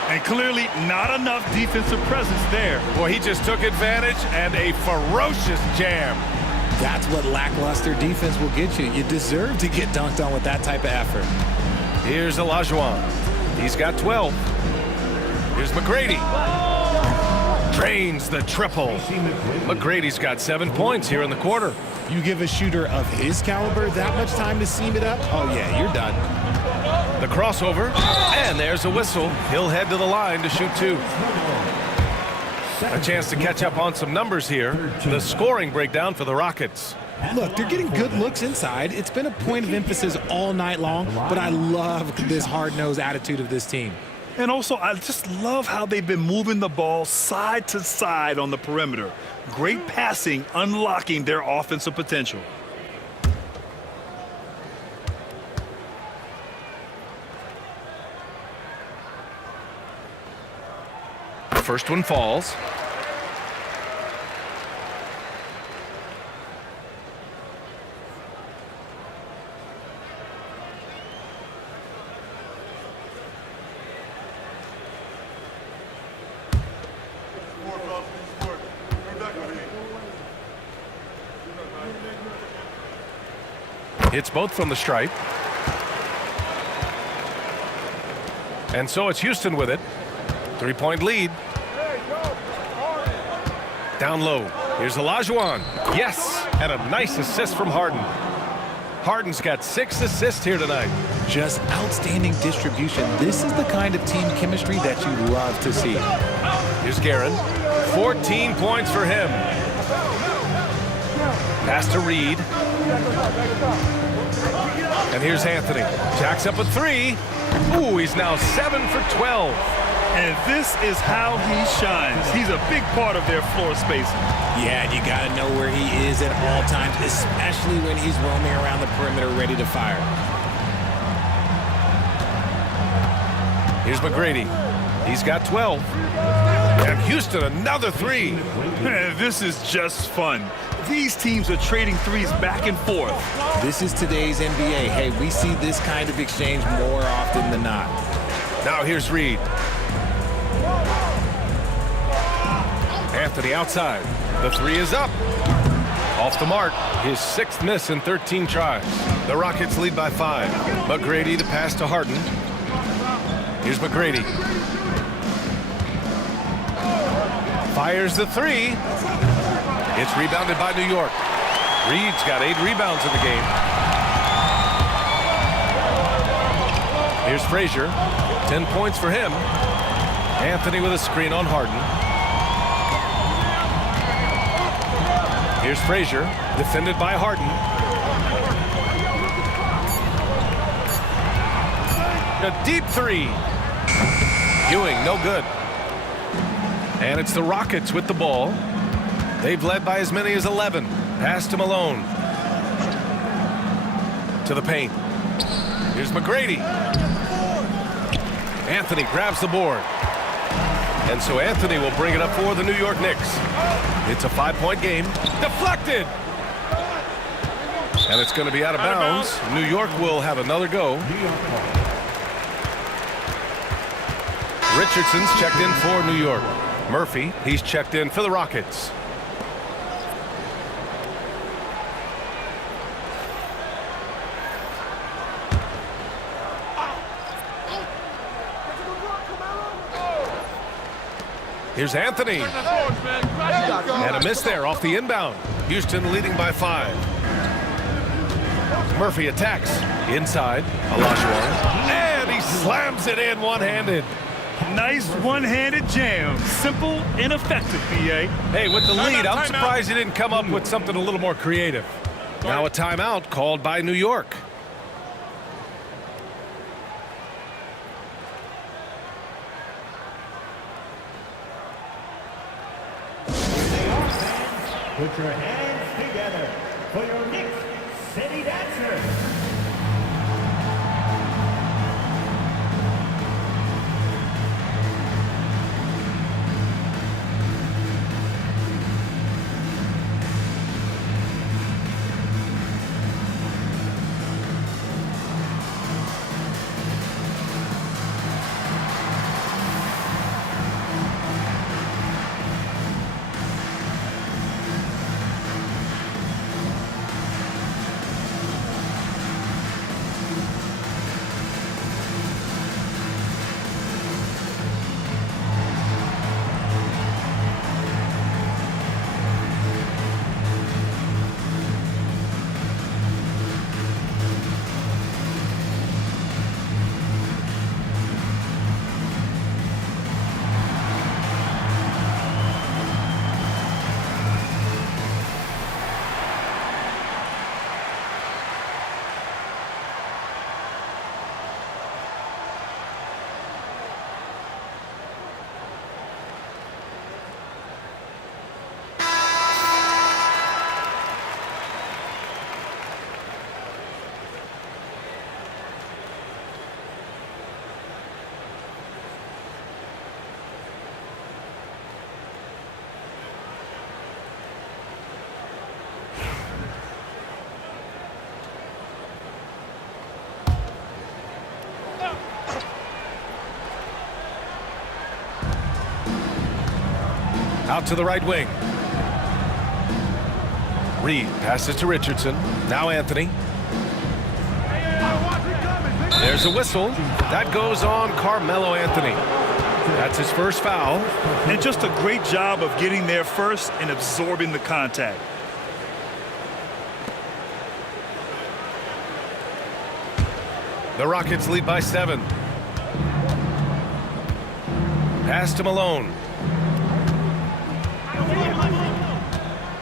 And clearly not enough defensive presence there. Well, he just took advantage and a ferocious jam. That's what lackluster defense will get you. You deserve to get dunked on with that type of effort. Here's Olajuwon. He's got 12. Here's McGrady. Drains the triple. McGrady's got 7 points here in the quarter. You give a shooter of his caliber that much time to seam it up, oh yeah, you're done. The crossover, and there's a whistle. He'll head to the line to shoot 2. A chance to catch up on some numbers here. The scoring breakdown for the Rockets. Look, they're getting good looks inside. It's been a point of emphasis all night long, but I love this hard-nosed attitude of this team. And also, I just love how they've been moving the ball side to side on the perimeter. Great passing, unlocking their offensive potential. First one falls. Hits both from the stripe. And so it's Houston with it. 3-point lead. Down low. Here's Olajuwon. Yes, and a nice assist from Harden. Harden's got 6 assists here tonight. Just outstanding distribution. This is the kind of team chemistry that you love to see. Here's Guerin. 14 points for him. Pass to Reed. And here's Anthony. Jacks up a 3. Ooh, he's now 7 for 12. And this is how he shines. He's a big part of their floor spacing. Yeah, and you got to know where he is at all times, especially when he's roaming around the perimeter ready to fire. Here's McGrady. He's got 12. And Houston, another 3. Man, this is just fun. These teams are trading threes back and forth. This is today's NBA. Hey, we see this kind of exchange more often than not. Now here's Reed. Anthony outside. The 3 is up. Off the mark, his 6th miss in 13 tries. The Rockets lead by 5. McGrady to pass to Harden. Here's McGrady. Fires the 3. It's rebounded by New York. Reed's got 8 rebounds in the game. Here's Frazier. 10 points for him. Anthony with a screen on Harden. Here's Frazier, defended by Harden. A deep 3. Ewing, no good. And it's the Rockets with the ball. They've led by as many as 11. Pass to Malone. To the paint. Here's McGrady. Anthony grabs the board. And so Anthony will bring it up for the New York Knicks. It's a 5-point game. Deflected! And it's going to be out of bounds. New York will have another go. Richardson's checked in for New York. Murphy, he's checked in for the Rockets. Here's Anthony. And a miss there off the inbound. Houston leading by 5. Murphy attacks. Inside. Olajuwon. And he slams it in one-handed. Nice one-handed jam. Simple and effective, B.A. Hey, with the lead, I'm surprised he didn't come up with something a little more creative. Now a timeout called by New York. Put your hands together for your Knicks City Dancers. Out to the right wing. Reed passes to Richardson. Now Anthony. There's a whistle. That goes on Carmelo Anthony. That's his first foul. And just a great job of getting there first and absorbing the contact. The Rockets lead by 7. Pass to Malone.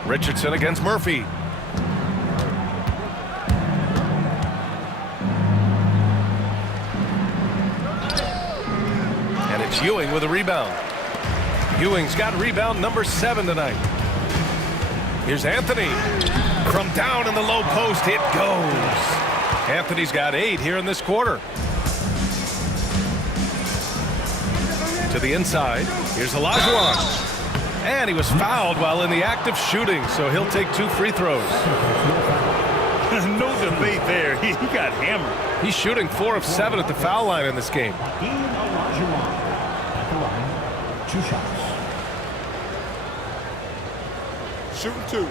Richardson against Murphy. And it's Ewing with a rebound. Ewing's got rebound number 7 tonight. Here's Anthony. From down in the low post, it goes. Anthony's got 8 here in this quarter. To the inside. Here's Olajuwon. And he was fouled while in the act of shooting, so he'll take 2 free throws. No debate there. He got hammered. He's shooting 4 of 7 at the foul line in this game. Olajuwon at the line, 2 shots. Shooting 2.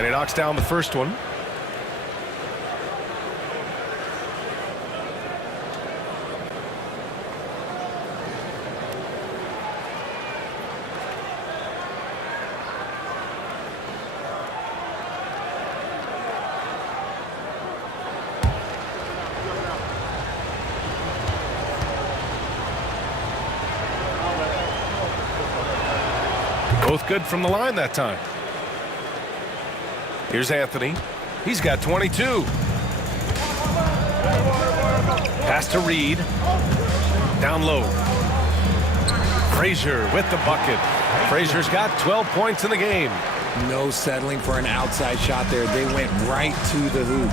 And he knocks down the first one. Both good from the line that time. Here's Anthony. He's got 22. Pass to Reed. Down low. Frazier with the bucket. Frazier's got 12 points in the game. No settling for an outside shot there. They went right to the hoop.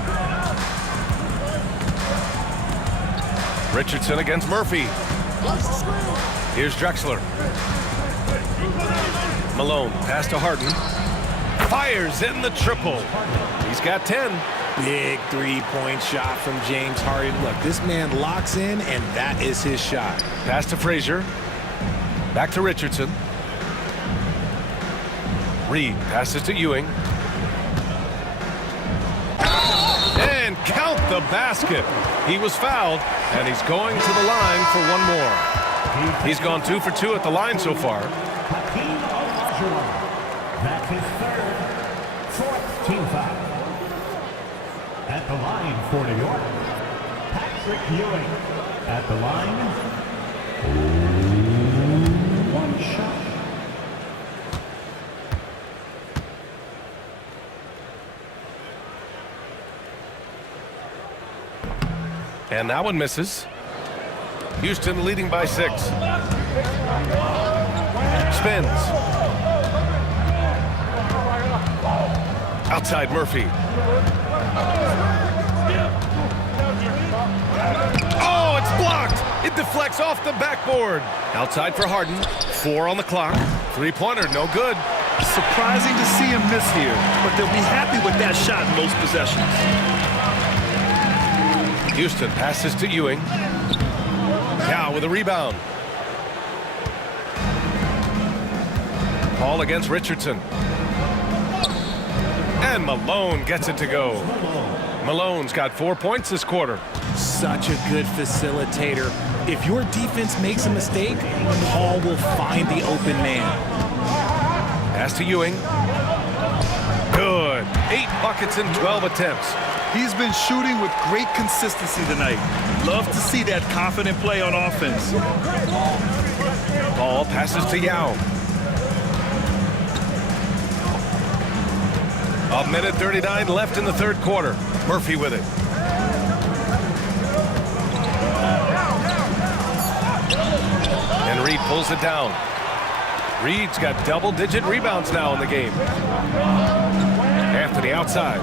Richardson against Murphy. Here's Drexler. Malone, pass to Harden. Fires in the triple. He's got 10. Big three-point shot from James Harden. Look, this man locks in, and that is his shot. Pass to Frazier. Back to Richardson. Reed passes to Ewing. And count the basket. He was fouled, and he's going to the line for one more. He's gone 2 for 2 at the line so far. That's his third, fourth team foul. At the line for New York, Patrick Ewing. At the line, one shot. And that one misses. Houston leading by 6. Spins. Outside Murphy. Oh, it's blocked. It deflects off the backboard. Outside for Harden. 4 on the clock. Three-pointer, no good. Surprising to see him miss here, but they'll be happy with that shot in most possessions. Houston passes to Ewing. Now with a rebound. Paul against Richardson. And Malone gets it to go. Malone's got 4 points this quarter. Such a good facilitator. If your defense makes a mistake, Paul will find the open man. Pass to Ewing. Good. 8 buckets in 12 attempts. He's been shooting with great consistency tonight. Love to see that confident play on offense. Ball passes to Yao. A minute 39 left in the third quarter. Murphy with it. And Reed pulls it down. Reed's got double-digit rebounds now in the game. Anthony outside.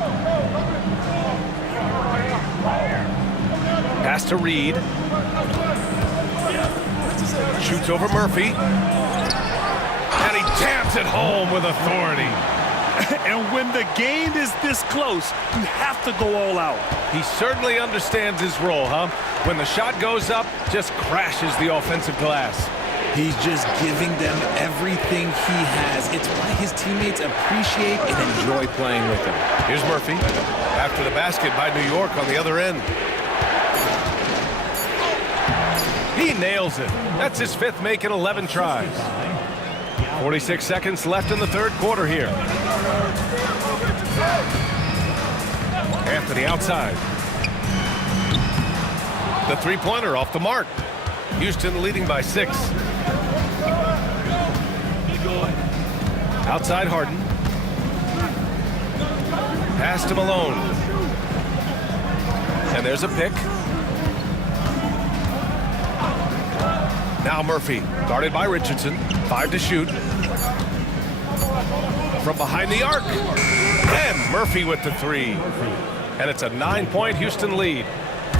Pass to Reed. Shoots over Murphy. And he jams it home with authority. And when the game is this close, you have to go all out. He certainly understands his role, huh? When the shot goes up, just crashes the offensive glass. He's just giving them everything he has. It's why his teammates appreciate and enjoy playing with him. Here's Murphy. After the basket by New York on the other end. He nails it. That's his 5th make in 11 tries. 46 seconds left in the third quarter here. Anthony outside. The three-pointer off the mark. Houston leading by 6. Outside Harden. Pass to Malone. And there's a pick. Now Murphy, guarded by Richardson. 5 to shoot. From behind the arc. And Murphy with the 3. And it's a 9-point Houston lead.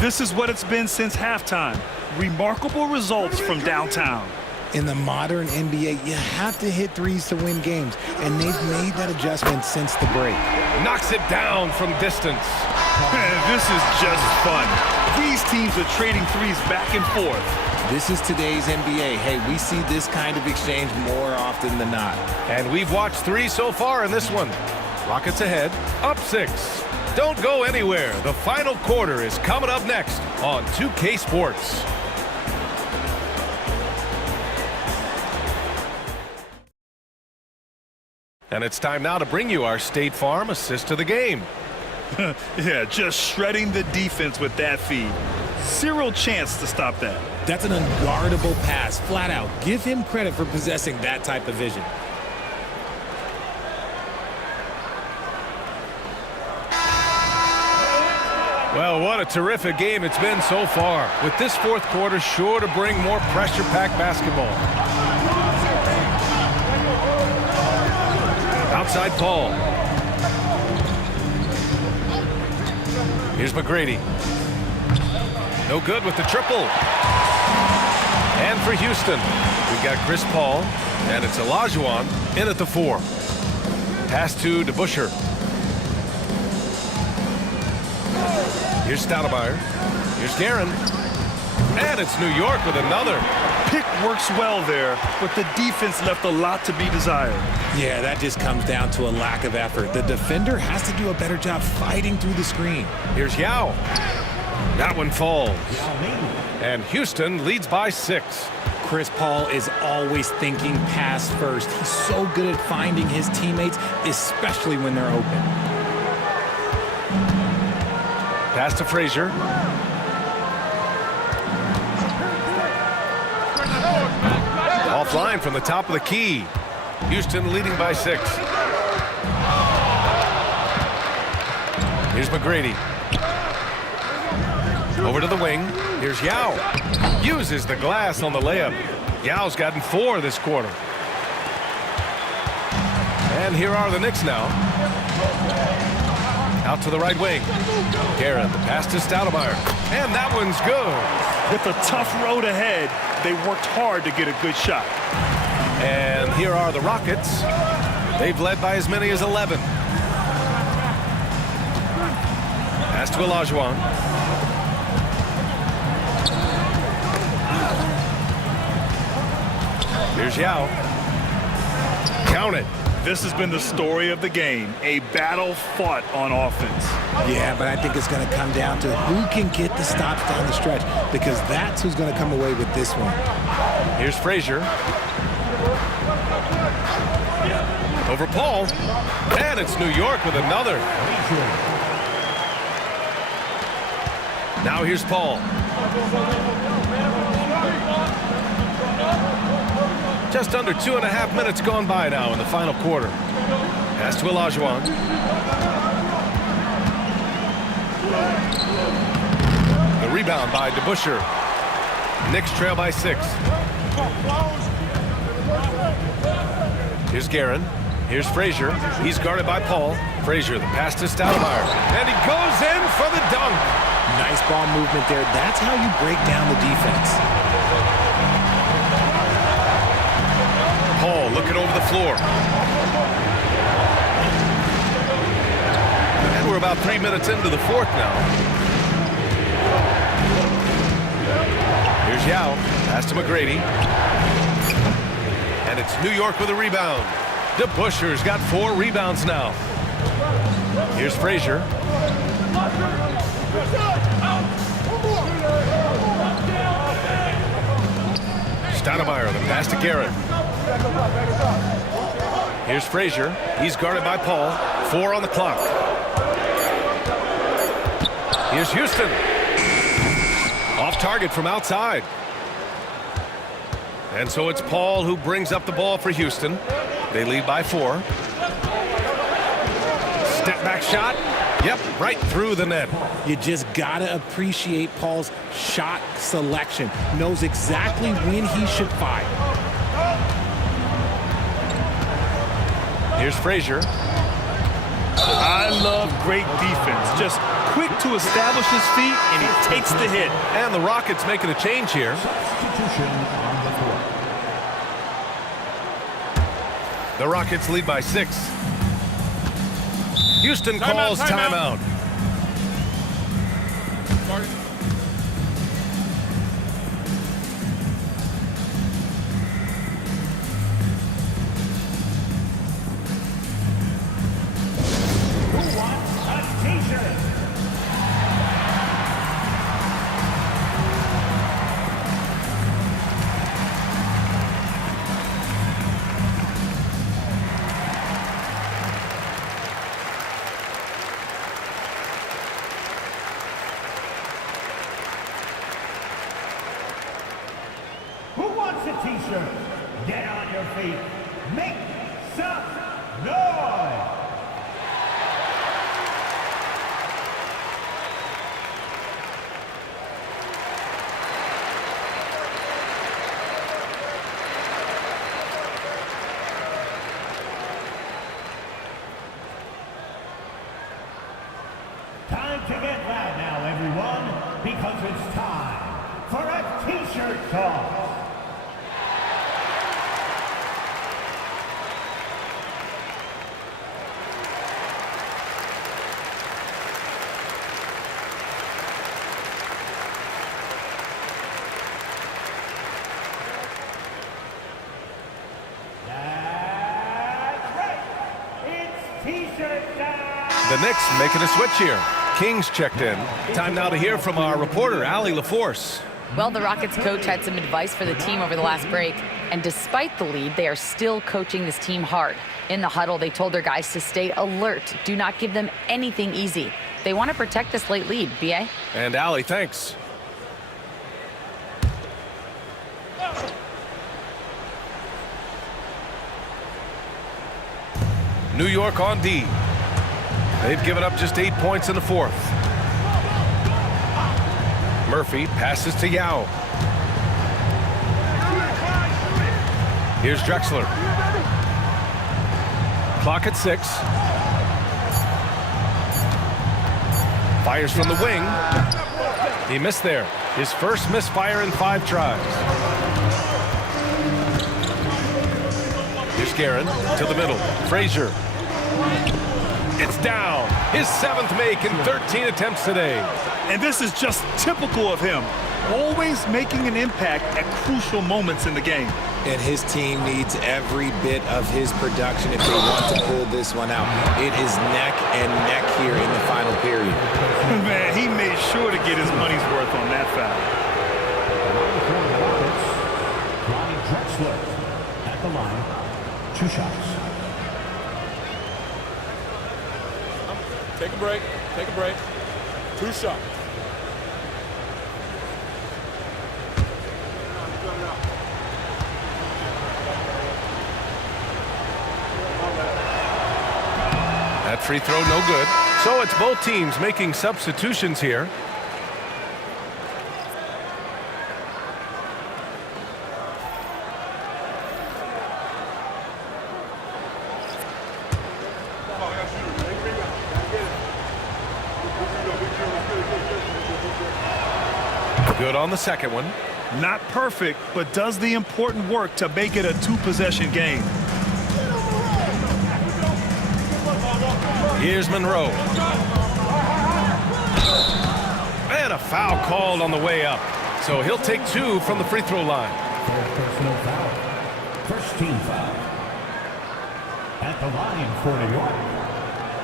This is what it's been since halftime. Remarkable results from downtown. In the modern NBA, you have to hit threes to win games, and they've made that adjustment since the break. Knocks it down from distance. This is just fun. These teams are trading threes back and forth. This is today's NBA. Hey, we see this kind of exchange more often than not. And we've watched 3 so far in this one. Rockets ahead, up 6. Don't go anywhere. The final quarter is coming up next on 2K Sports. And it's time now to bring you our State Farm assist of the game. Yeah, just shredding the defense with that feed. Zero chance to stop that. That's an unguardable pass, flat out. Give him credit for possessing that type of vision. Well, what a terrific game it's been so far, with this fourth quarter sure to bring more pressure-packed basketball. Outside Paul. Here's McGrady. No good with the triple. And for Houston, we've got Chris Paul, and it's Olajuwon in at the 4. Pass to DeBusschere. Here's Stoudemire. Here's Guerin. And it's New York with another. Pick works well there, but the defense left a lot to be desired. Yeah, that just comes down to a lack of effort. The defender has to do a better job fighting through the screen. Here's Yao. That one falls. And Houston leads by 6. Chris Paul is always thinking pass first. He's so good at finding his teammates, especially when they're open. Pass to Frazier. Offline from the top of the key. Houston leading by 6. Here's McGrady. Over to the wing. Here's Yao. Uses the glass on the layup. Yao's gotten 4 this quarter. And here are the Knicks now. Out to the right wing. Guerin, the pass to Stoudemire. And that one's good. With a tough road ahead, they worked hard to get a good shot. And here are the Rockets. They've led by as many as 11. Pass to Olajuwon. Here's Yao. Count it. This has been the story of the game, a battle fought on offense. Yeah, but I think it's going to come down to who can get the stops down the stretch, because that's who's going to come away with this one. Here's Frazier. Over Paul. And it's New York with another. Now here's Paul. Just under 2.5 minutes gone by now in the final quarter. Pass to Olajuwon. The rebound by DeBusschere. Knicks trail by 6. Here's Guerin. Here's Frazier. He's guarded by Paul. Frazier, the pass to Stoudemire. And he goes in for the dunk. Nice ball movement there. That's how you break down the defense. Paul looking over the floor. And we're about 3 minutes into the fourth now. Here's Yao. Pass to McGrady. And it's New York with a rebound. DeBusschere's got 4 rebounds now. Here's Frazier. Stoudemire, the pass to Guerin. Here's Frazier. He's guarded by Paul. 4 on the clock. Here's Houston. Off target from outside. And so it's Paul who brings up the ball for Houston. They lead by 4. Step back shot. Yep, right through the net. You just got to appreciate Paul's shot selection. Knows exactly when he should fire. Here's Frazier. I love great defense. Just quick to establish his feet, and he takes the hit. And the Rockets making a change here. Substitution on the court. The Rockets lead by 6. Houston calls timeout. the t-shirt. Get on your feet. Make some noise. Time to get loud now, everyone, because it's time for a t-shirt toss. That's right. It's t-shirt time. The Knicks making a switch here. Kings checked in. Time now to hear from our reporter, Allie LaForce. Well, the Rockets coach had some advice for the team over the last break, and despite the lead, they are still coaching this team hard. In the huddle, they told their guys to stay alert. Do not give them anything easy. They want to protect this late lead, B.A.? And Allie, thanks. New York on D. They've given up just 8 points in the fourth. Murphy passes to Yao. Here's Drexler. Clock at 6. Fires from the wing. He missed there. His first misfire in 5 tries. Here's Guerin to the middle. Frazier. It's down. His 7th make in 13 attempts today. And this is just typical of him. Always making an impact at crucial moments in the game. And his team needs every bit of his production if they want to pull this one out. It is neck and neck here in the final period. Man, he made sure to get his money's worth on that foul. Drexler at the line. 2 shots. Take a break. Take a break. 2 shots. That free throw no good. So it's both teams making substitutions here. Good on the second one. Not perfect, but does the important work to make it a 2-possession game. Here's Monroe. And a foul called on the way up. So he'll take 2 from the free throw line. Personal foul. First team foul. At the line for New York.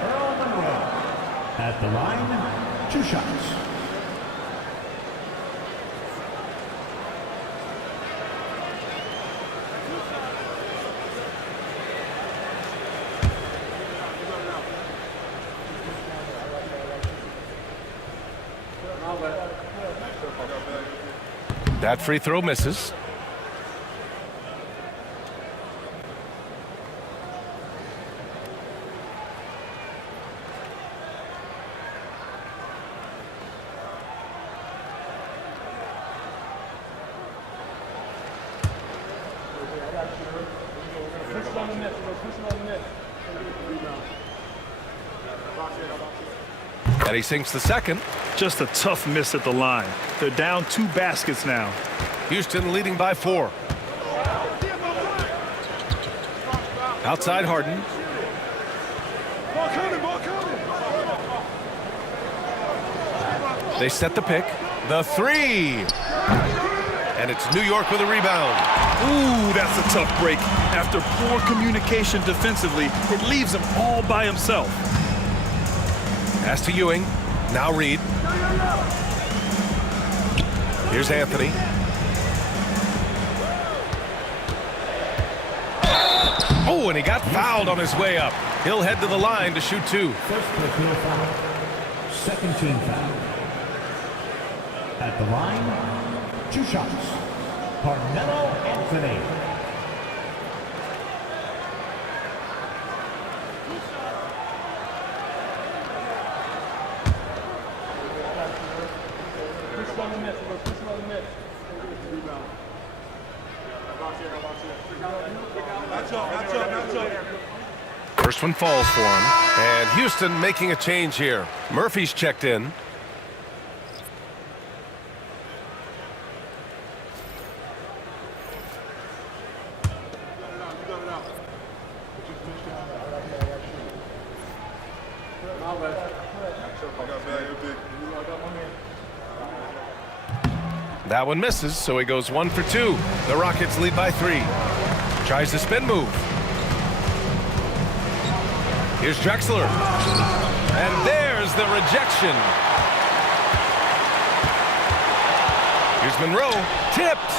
Earl Monroe. At the line, 2 shots. That free throw misses. And he sinks the second. Just a tough miss at the line. They're down 2 baskets now. Houston leading by 4. Outside Harden. They set the pick. The 3. And it's New York with a rebound. Ooh, that's a tough break. After poor communication defensively, it leaves him all by himself. Pass to Ewing. Now Reed. Here's Anthony. Oh, and he got fouled on his way up. He'll head to the line to shoot 2. First personal foul. Second team foul. At the line, 2 shots. Carmelo Anthony. First one falls for him. And Houston making a change here. Murphy's checked in. That one misses, so he goes 1 for 2. The Rockets lead by 3. Tries the spin move. Here's Drexler. And there's the rejection. Here's Monroe. Tipped.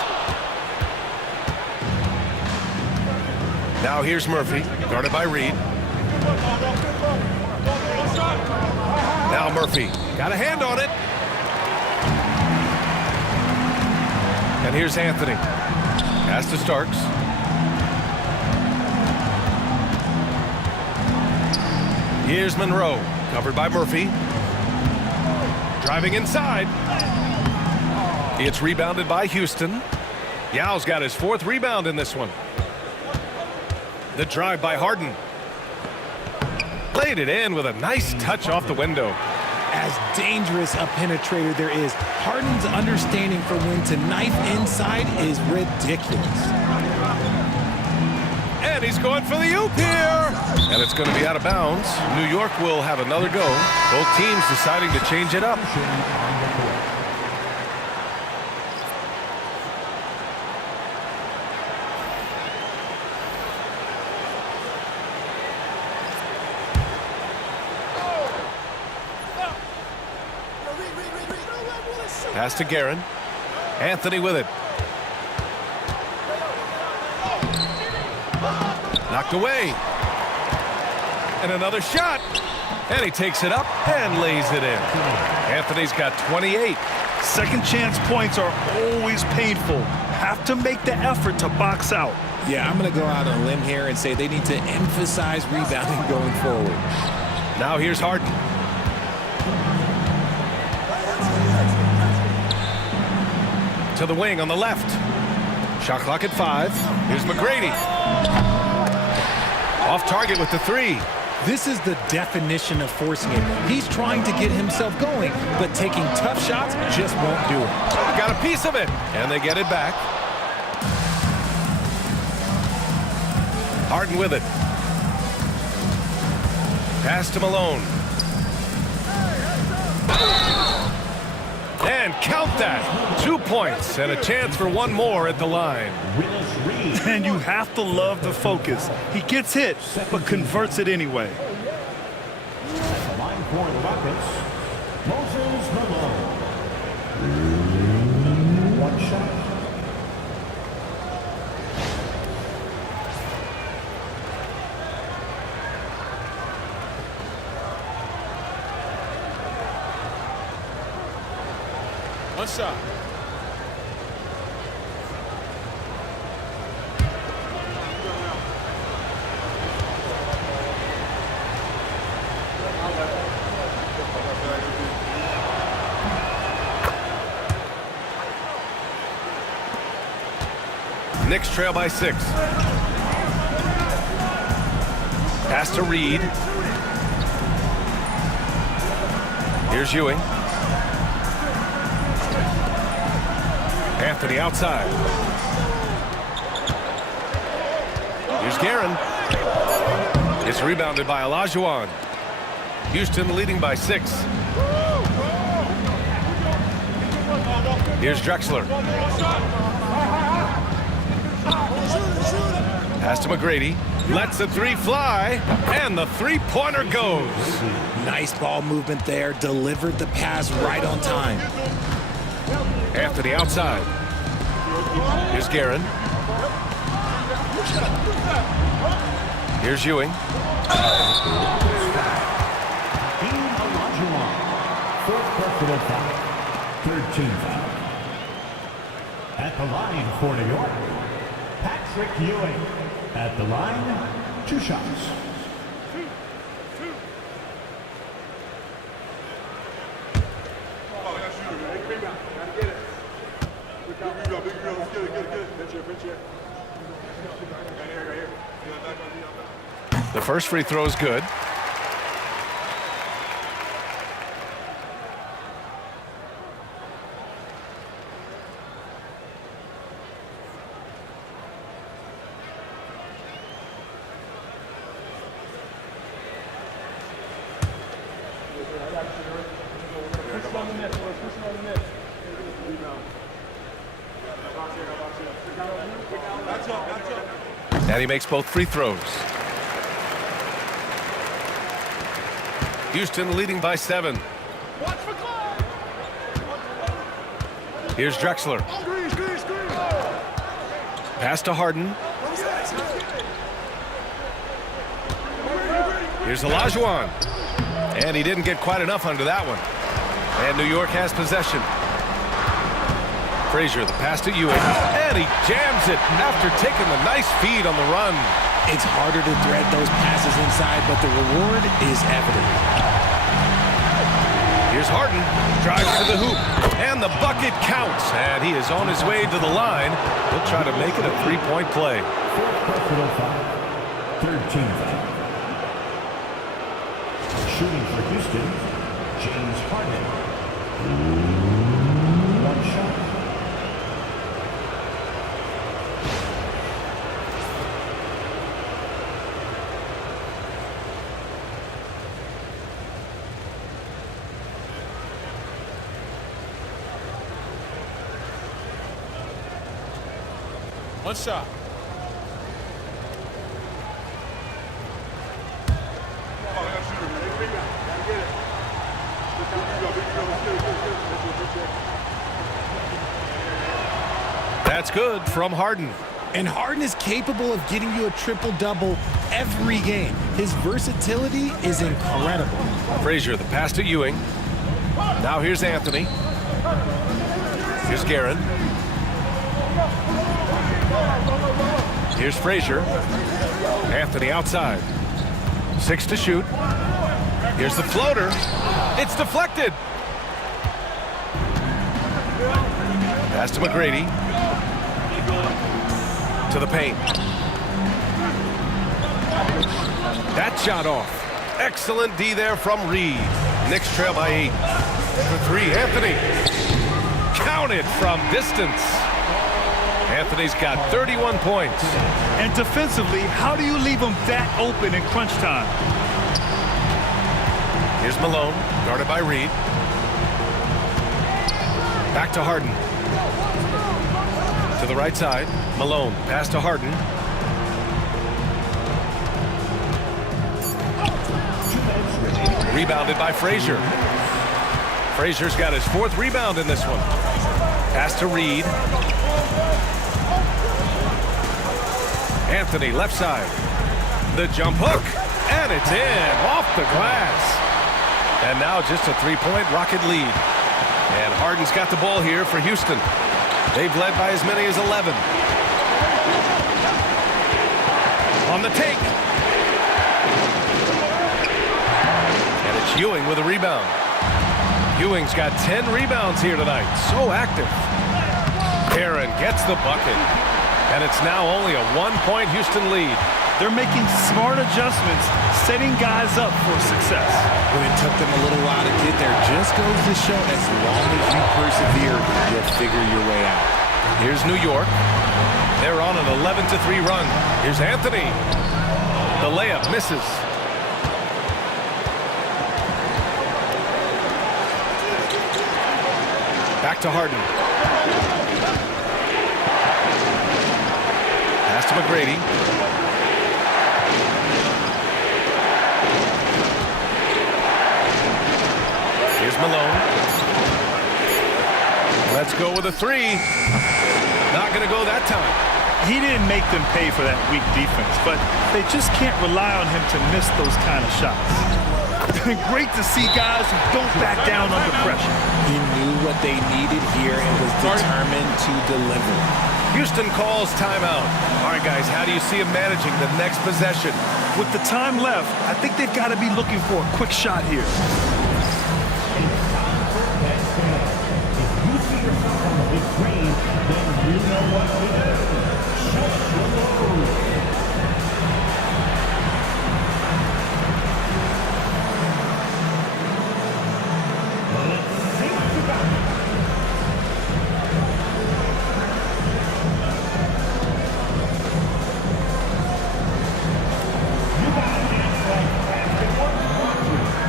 Now here's Murphy, guarded by Reed. Now Murphy. Got a hand on it. And here's Anthony. Pass to Starks. Here's Monroe, covered by Murphy. Driving inside. It's rebounded by Houston. Yao's got his 4th rebound in this one. The drive by Harden. Laid it in with a nice touch off the window. As dangerous a penetrator there is, Harden's understanding for when to knife inside is ridiculous. And he's going for the oop here. And it's going to be out of bounds. New York will have another go. Both teams deciding to change it up. Pass to Guerin. Anthony with it. Knocked away. And another shot. And he takes it up and lays it in. Anthony's got 28. Second chance points are always painful. Have to make the effort to box out. Yeah, I'm going to go out on a limb here and say they need to emphasize rebounding going forward. Now here's Harden. To the wing on the left. Shot clock at 5. Here's McGrady. Off target with the 3. This is the definition of forcing it. He's trying to get himself going, but taking tough shots just won't do it. Got a piece of it, and they get it back. Harden with it. Pass to Malone. And count that. 2 points and a chance for one more at the line. And you have to love the focus. He gets hit, but converts it anyway. At the line for the Rockets, Moses Malone. One shot. One shot. Knicks trail by 6. Pass to Reed. Here's Ewing. Anthony outside. Here's Guerin. It's rebounded by Olajuwon. Houston leading by 6. Here's Drexler. Pass to McGrady. Lets the 3 fly. And the 3-pointer goes. Nice ball movement there. Delivered the pass right on time. Anthony outside. Here's Guerin. Here's Ewing. Fourth personal foul. 13 foul. At the line for New York, Patrick Ewing. At the line, 2 shots. The first free throw is good. And he makes both free throws. Houston leading by 7. Here's Drexler. Pass to Harden. Here's Olajuwon. And he didn't get quite enough under that one. And New York has possession. Frazier, the pass to Ewing. And he jams it after taking the nice feed on the run. It's harder to thread those passes inside, but the reward is evident. Here's Harden, drives to the hoop, and the bucket counts. And he is on his way to the line. He'll try to make it a 3-point play. Fourth personal foul. Third team foul. Shooting for Houston, James Harden. 1 shot. One shot. That's good from Harden. And Harden is capable of getting you a triple-double every game. His versatility is incredible. Frazier, the pass to Ewing. Now here's Anthony. Here's Guerin. Here's Frazier. Anthony outside. 6 to shoot. Here's the floater. It's deflected. Pass to McGrady. To the paint. That shot off. Excellent D there from Reed. Knicks trail by 8. For 3, Anthony. Counted from distance. Anthony's got 31 points. And defensively, how do you leave him that open in crunch time? Here's Malone, guarded by Reed. Back to Harden. To the right side, Malone, pass to Harden. Rebounded by Frazier. Frazier's got his 4th rebound in this one. Pass to Reed. Anthony, left side. The jump hook, and it's in, off the glass. And now just a 3-point Rocket lead. And Harden's got the ball here for Houston. They've led by as many as 11. On the take. And it's Ewing with a rebound. Ewing's got 10 rebounds here tonight. So active. Aaron gets the bucket. And it's now only a 1-point Houston lead. They're making smart adjustments, setting guys up for success. When it took them a little while to get there, just goes to show as long as you persevere, you'll figure your way out. Here's New York. They're on an 11-3 run. Here's Anthony. The layup misses. Back to Harden. Pass to McGrady. Here's Malone. Let's go with a 3. Not going to go that time. He didn't make them pay for that weak defense, but they just can't rely on him to miss those kind of shots. Great to see guys who don't back down under pressure. He knew what they needed here and was determined to deliver. Houston calls timeout. All right, guys, how do you see him managing the next possession? With the time left, I think they've got to be looking for a quick shot here. If you see yourself on the big screen, then you know what to do. Shut your load. Let's see what you got. You got a chance like basketball. Watch it. Take it. Let's hear it for all the action.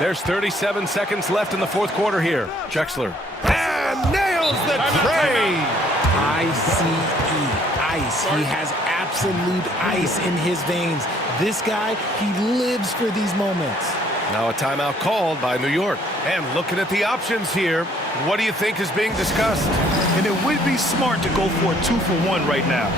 There's 37 seconds left in the fourth quarter here. Drexler. And nails the tray. Ice. He has absolute ice in his veins. This guy, he lives for these moments. Now a timeout called by New York. And looking at the options here, what do you think is being discussed? And it would be smart to go for a 2-for-1 right now.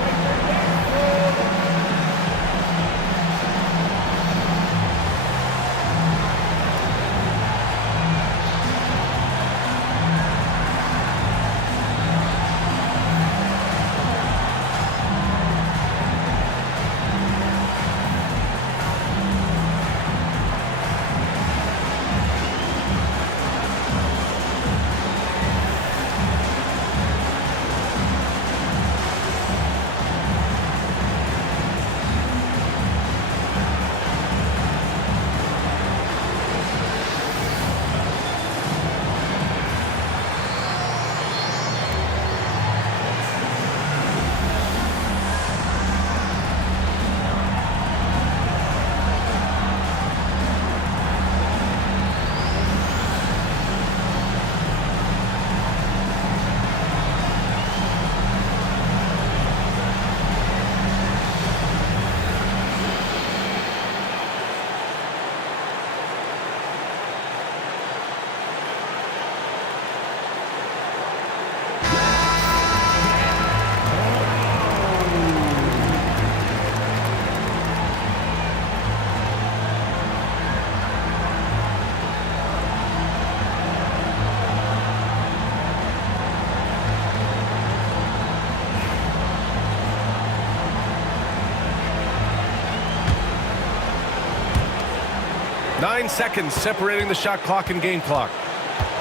Nine seconds separating the shot clock and game clock.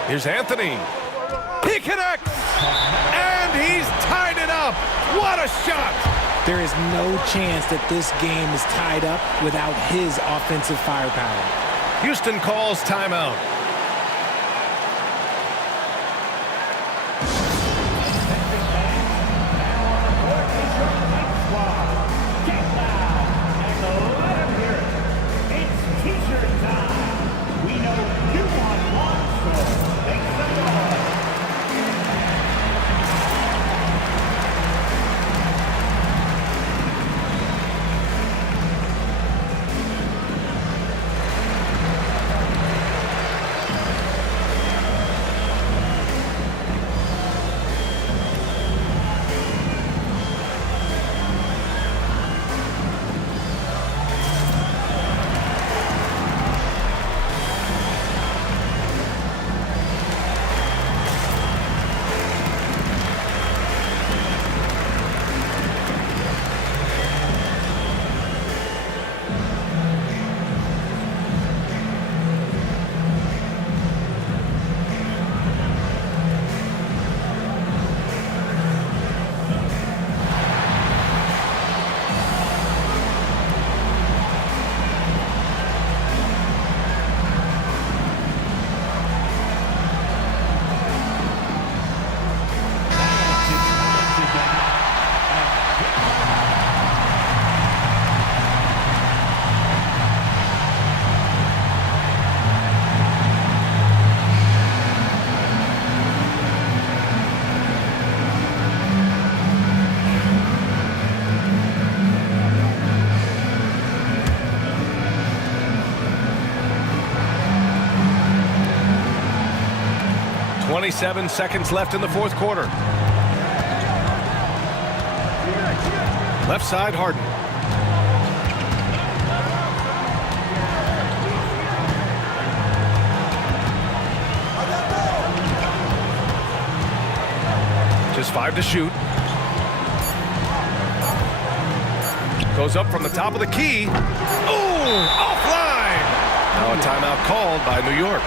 Here's Anthony. He connects! And he's tied it up! What a shot! There is no chance that this game is tied up without his offensive firepower. Houston calls timeout. 27 seconds left in the fourth quarter. Left side, Harden. Just 5 to shoot. Goes up from the top of the key. Oh, offline. Now a timeout called by New York.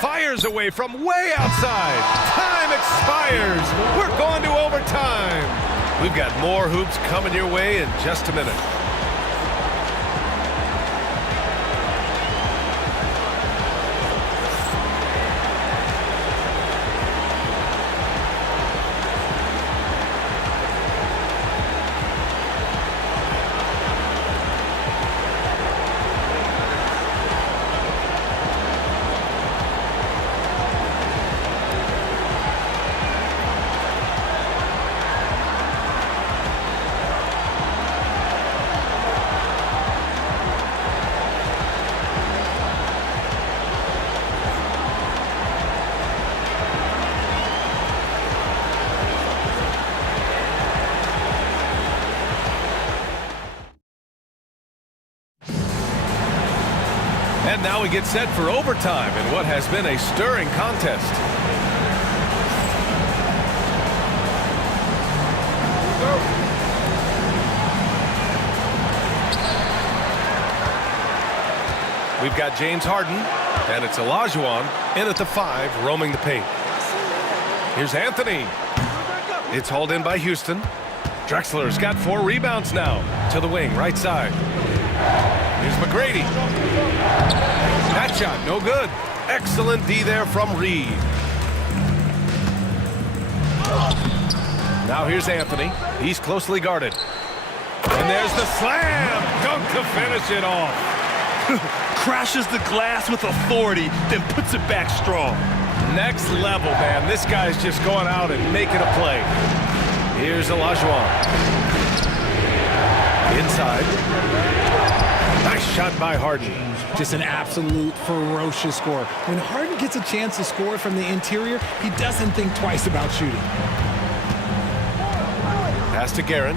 Fires away from way outside. Time expires. We're going to overtime. We've got more hoops coming your way in just a minute. And now we get set for overtime in what has been a stirring contest. We've got James Harden, and it's Olajuwon in at the 5, roaming the paint. Here's Anthony. It's hauled in by Houston. Drexler's got 4 rebounds now to the wing, right side. Here's McGrady. That shot, no good. Excellent D there from Reed. Now here's Anthony. He's closely guarded. And there's the slam. Dunk to finish it off. Crashes the glass with authority, then puts it back strong. Next level, man. This guy's just going out and making a play. Here's Olajuwon. Inside. Nice shot by Harden. Just an absolute ferocious score. When Harden gets a chance to score from the interior, he doesn't think twice about shooting. Pass to Guerin.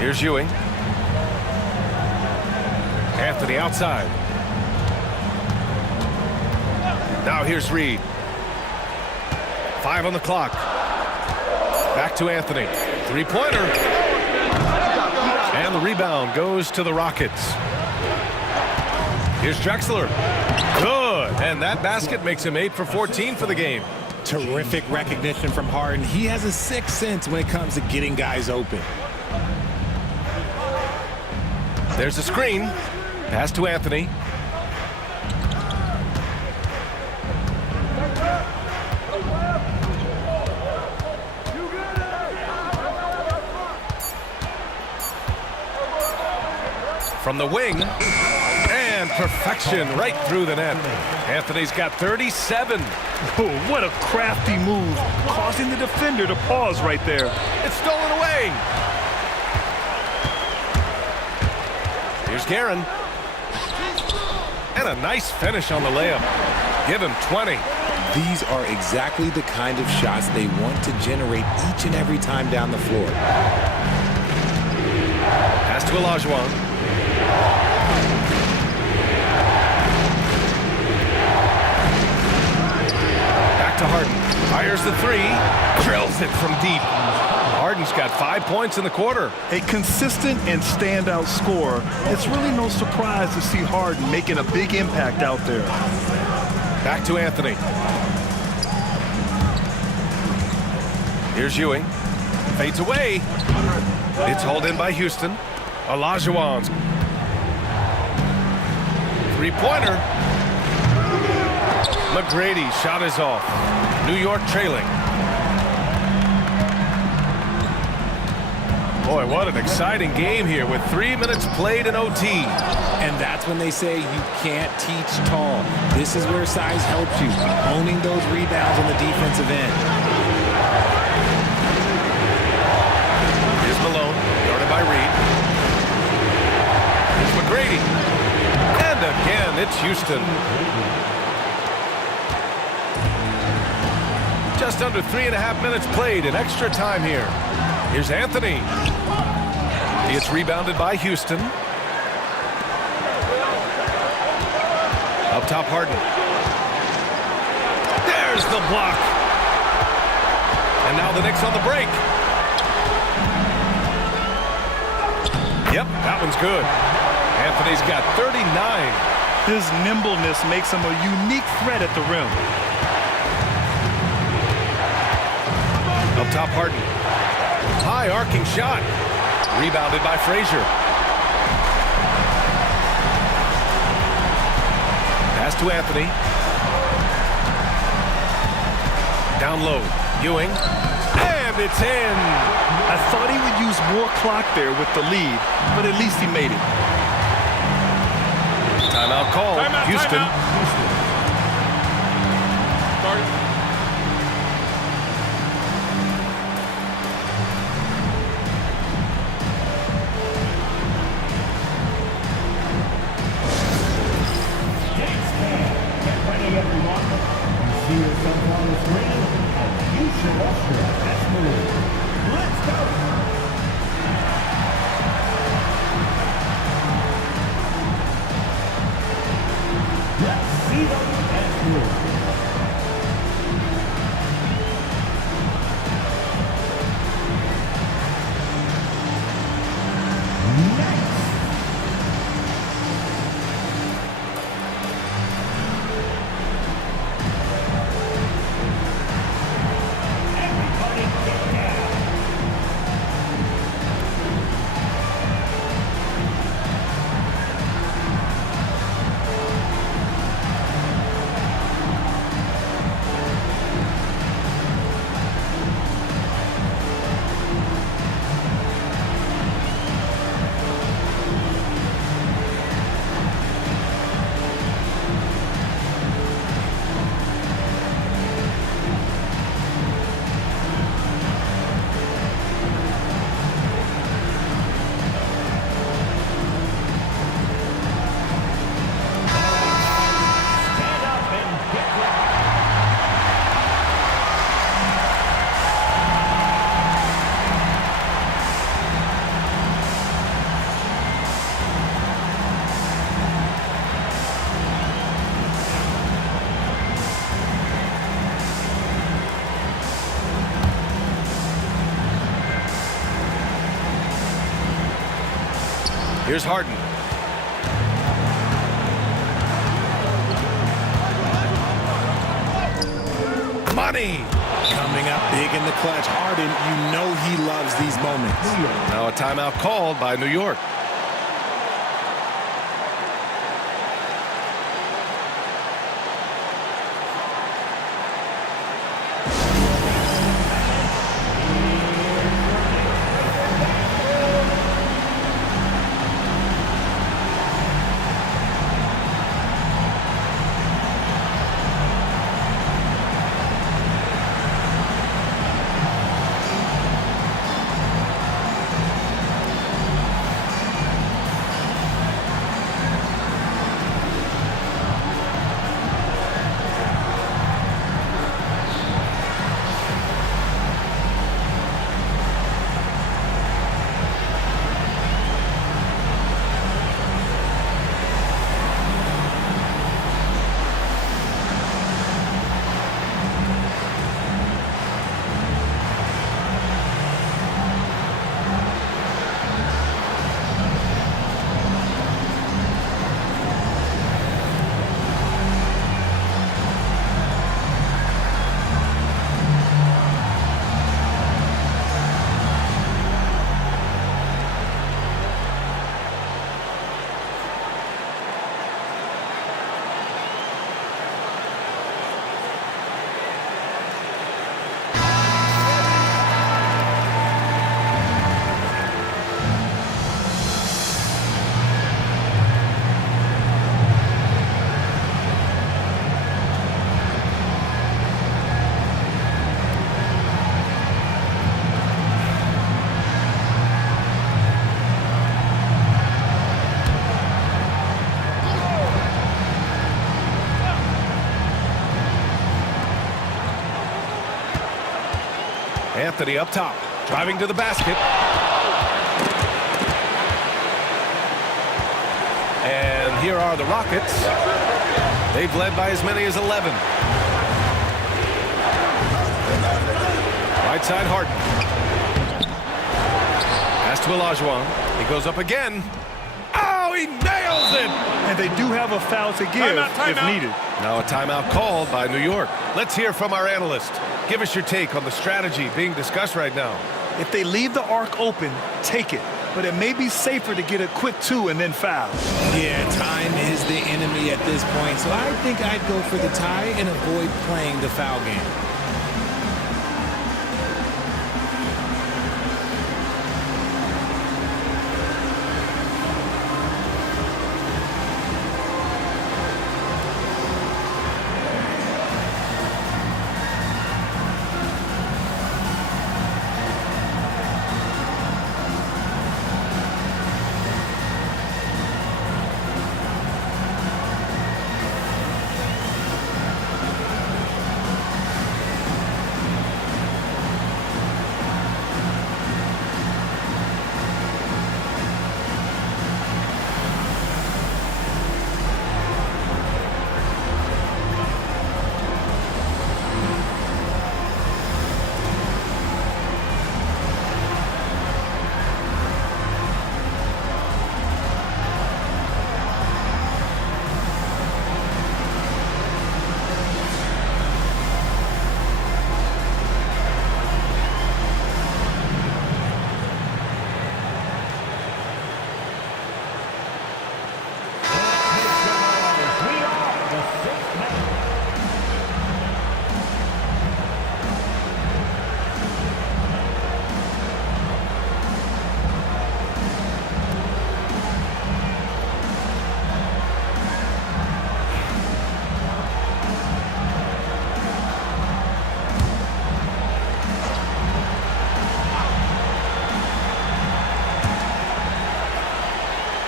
Here's Ewing. Anthony outside. Now here's Reed. 5 on the clock. Back to Anthony. 3-pointer. And the rebound goes to the Rockets. Here's Drexler. Good. And that basket makes him 8 for 14 for the game. Terrific recognition from Harden. He has a sixth sense when it comes to getting guys open. There's a screen. Pass to Anthony. From the wing, and perfection right through the net. Anthony's got 37. Oh, what a crafty move, causing the defender to pause right there. It's stolen away. Here's Guerin. And a nice finish on the layup. Give him 20. These are exactly the kind of shots they want to generate each and every time down the floor. Pass to Olajuwon. Back to Harden. Fires the three. Drills it from deep. Harden's got 5 points in the quarter. A consistent and standout scorer. It's really no surprise to see Harden making a big impact out there. Back to Anthony. Here's Ewing. Fades away. It's hauled in by Houston. Olajuwon's three-pointer. McGrady shot is off. New York trailing. Boy, what an exciting game here with 3 minutes played in OT. And that's when they say you can't teach tall. This is where size helps you, owning those rebounds on the defensive end. Here's Malone, guarded by Reed. Here's McGrady. And again, it's Houston. Just under 3.5 minutes played in extra time here. Here's Anthony. It's rebounded by Houston. Up top, Harden. There's the block. And now the Knicks on the break. Yep, that one's good. Anthony's got 39. His nimbleness makes him a unique threat at the rim. Up top, Harden. High arcing shot. Rebounded by Frazier. Pass to Anthony. Down low. Ewing. And it's in. I thought he would use more clock there with the lead, but at least he made it. Timeout call. Timeout, Houston. Timeout. See yourself on the screen, and you should usher this move. Let's go! Let's see them and through. Next. Here's Harden. Anthony. Coming up big in the clutch. Harden, you know he loves these moments. Now a timeout called by New York. Anthony up top, driving to the basket. And here are the Rockets. They've led by as many as 11. Right side, Harden. Pass to Olajuwon. He goes up again. Oh, he nails it! And they do have a foul to give if needed. Now a timeout called by New York. Let's hear from our analyst. Give us your take on the strategy being discussed right now. If they leave the arc open, take it. But it may be safer to get a quick two and then foul. Yeah, time is the enemy at this point, so I think I'd go for the tie and avoid playing the foul game.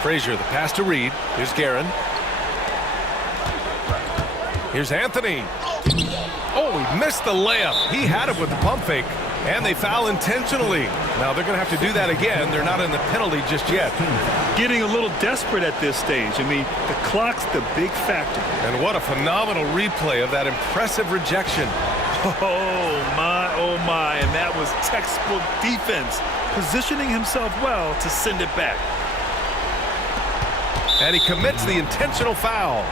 Frazier, the pass to Reed. Here's Guerin. Here's Anthony. Oh, he missed the layup. He had it with the pump fake. And they foul intentionally. Now they're going to have to do that again. They're not in the penalty just yet. Getting a little desperate at this stage. I mean, the clock's the big factor. And what a phenomenal replay of that impressive rejection. Oh, my. And that was textbook defense. Positioning himself well to send it back. And he commits the intentional foul.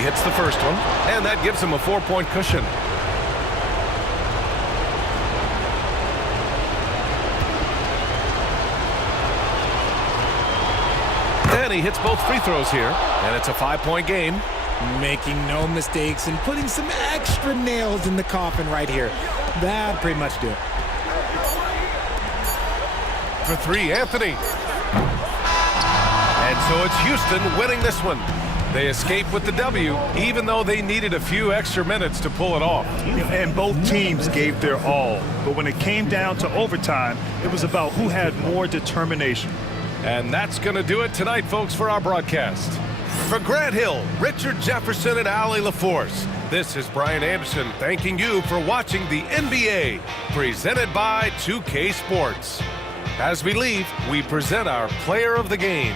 hits the first one, and that gives him a 4-point cushion. And he hits both free throws here, and it's a 5-point game. Making no mistakes and putting some extra nails in the coffin right here. That pretty much do it. For three, Anthony. And so it's Houston winning this one. They escape with the W, even though they needed a few extra minutes to pull it off. And both teams gave their all. But when it came down to overtime, it was about who had more determination. And that's going to do it tonight, folks, for our broadcast. For Grant Hill, Richard Jefferson, and Allie LaForce, this is Brian Anderson thanking you for watching the NBA, presented by 2K Sports. As we leave, we present our player of the game.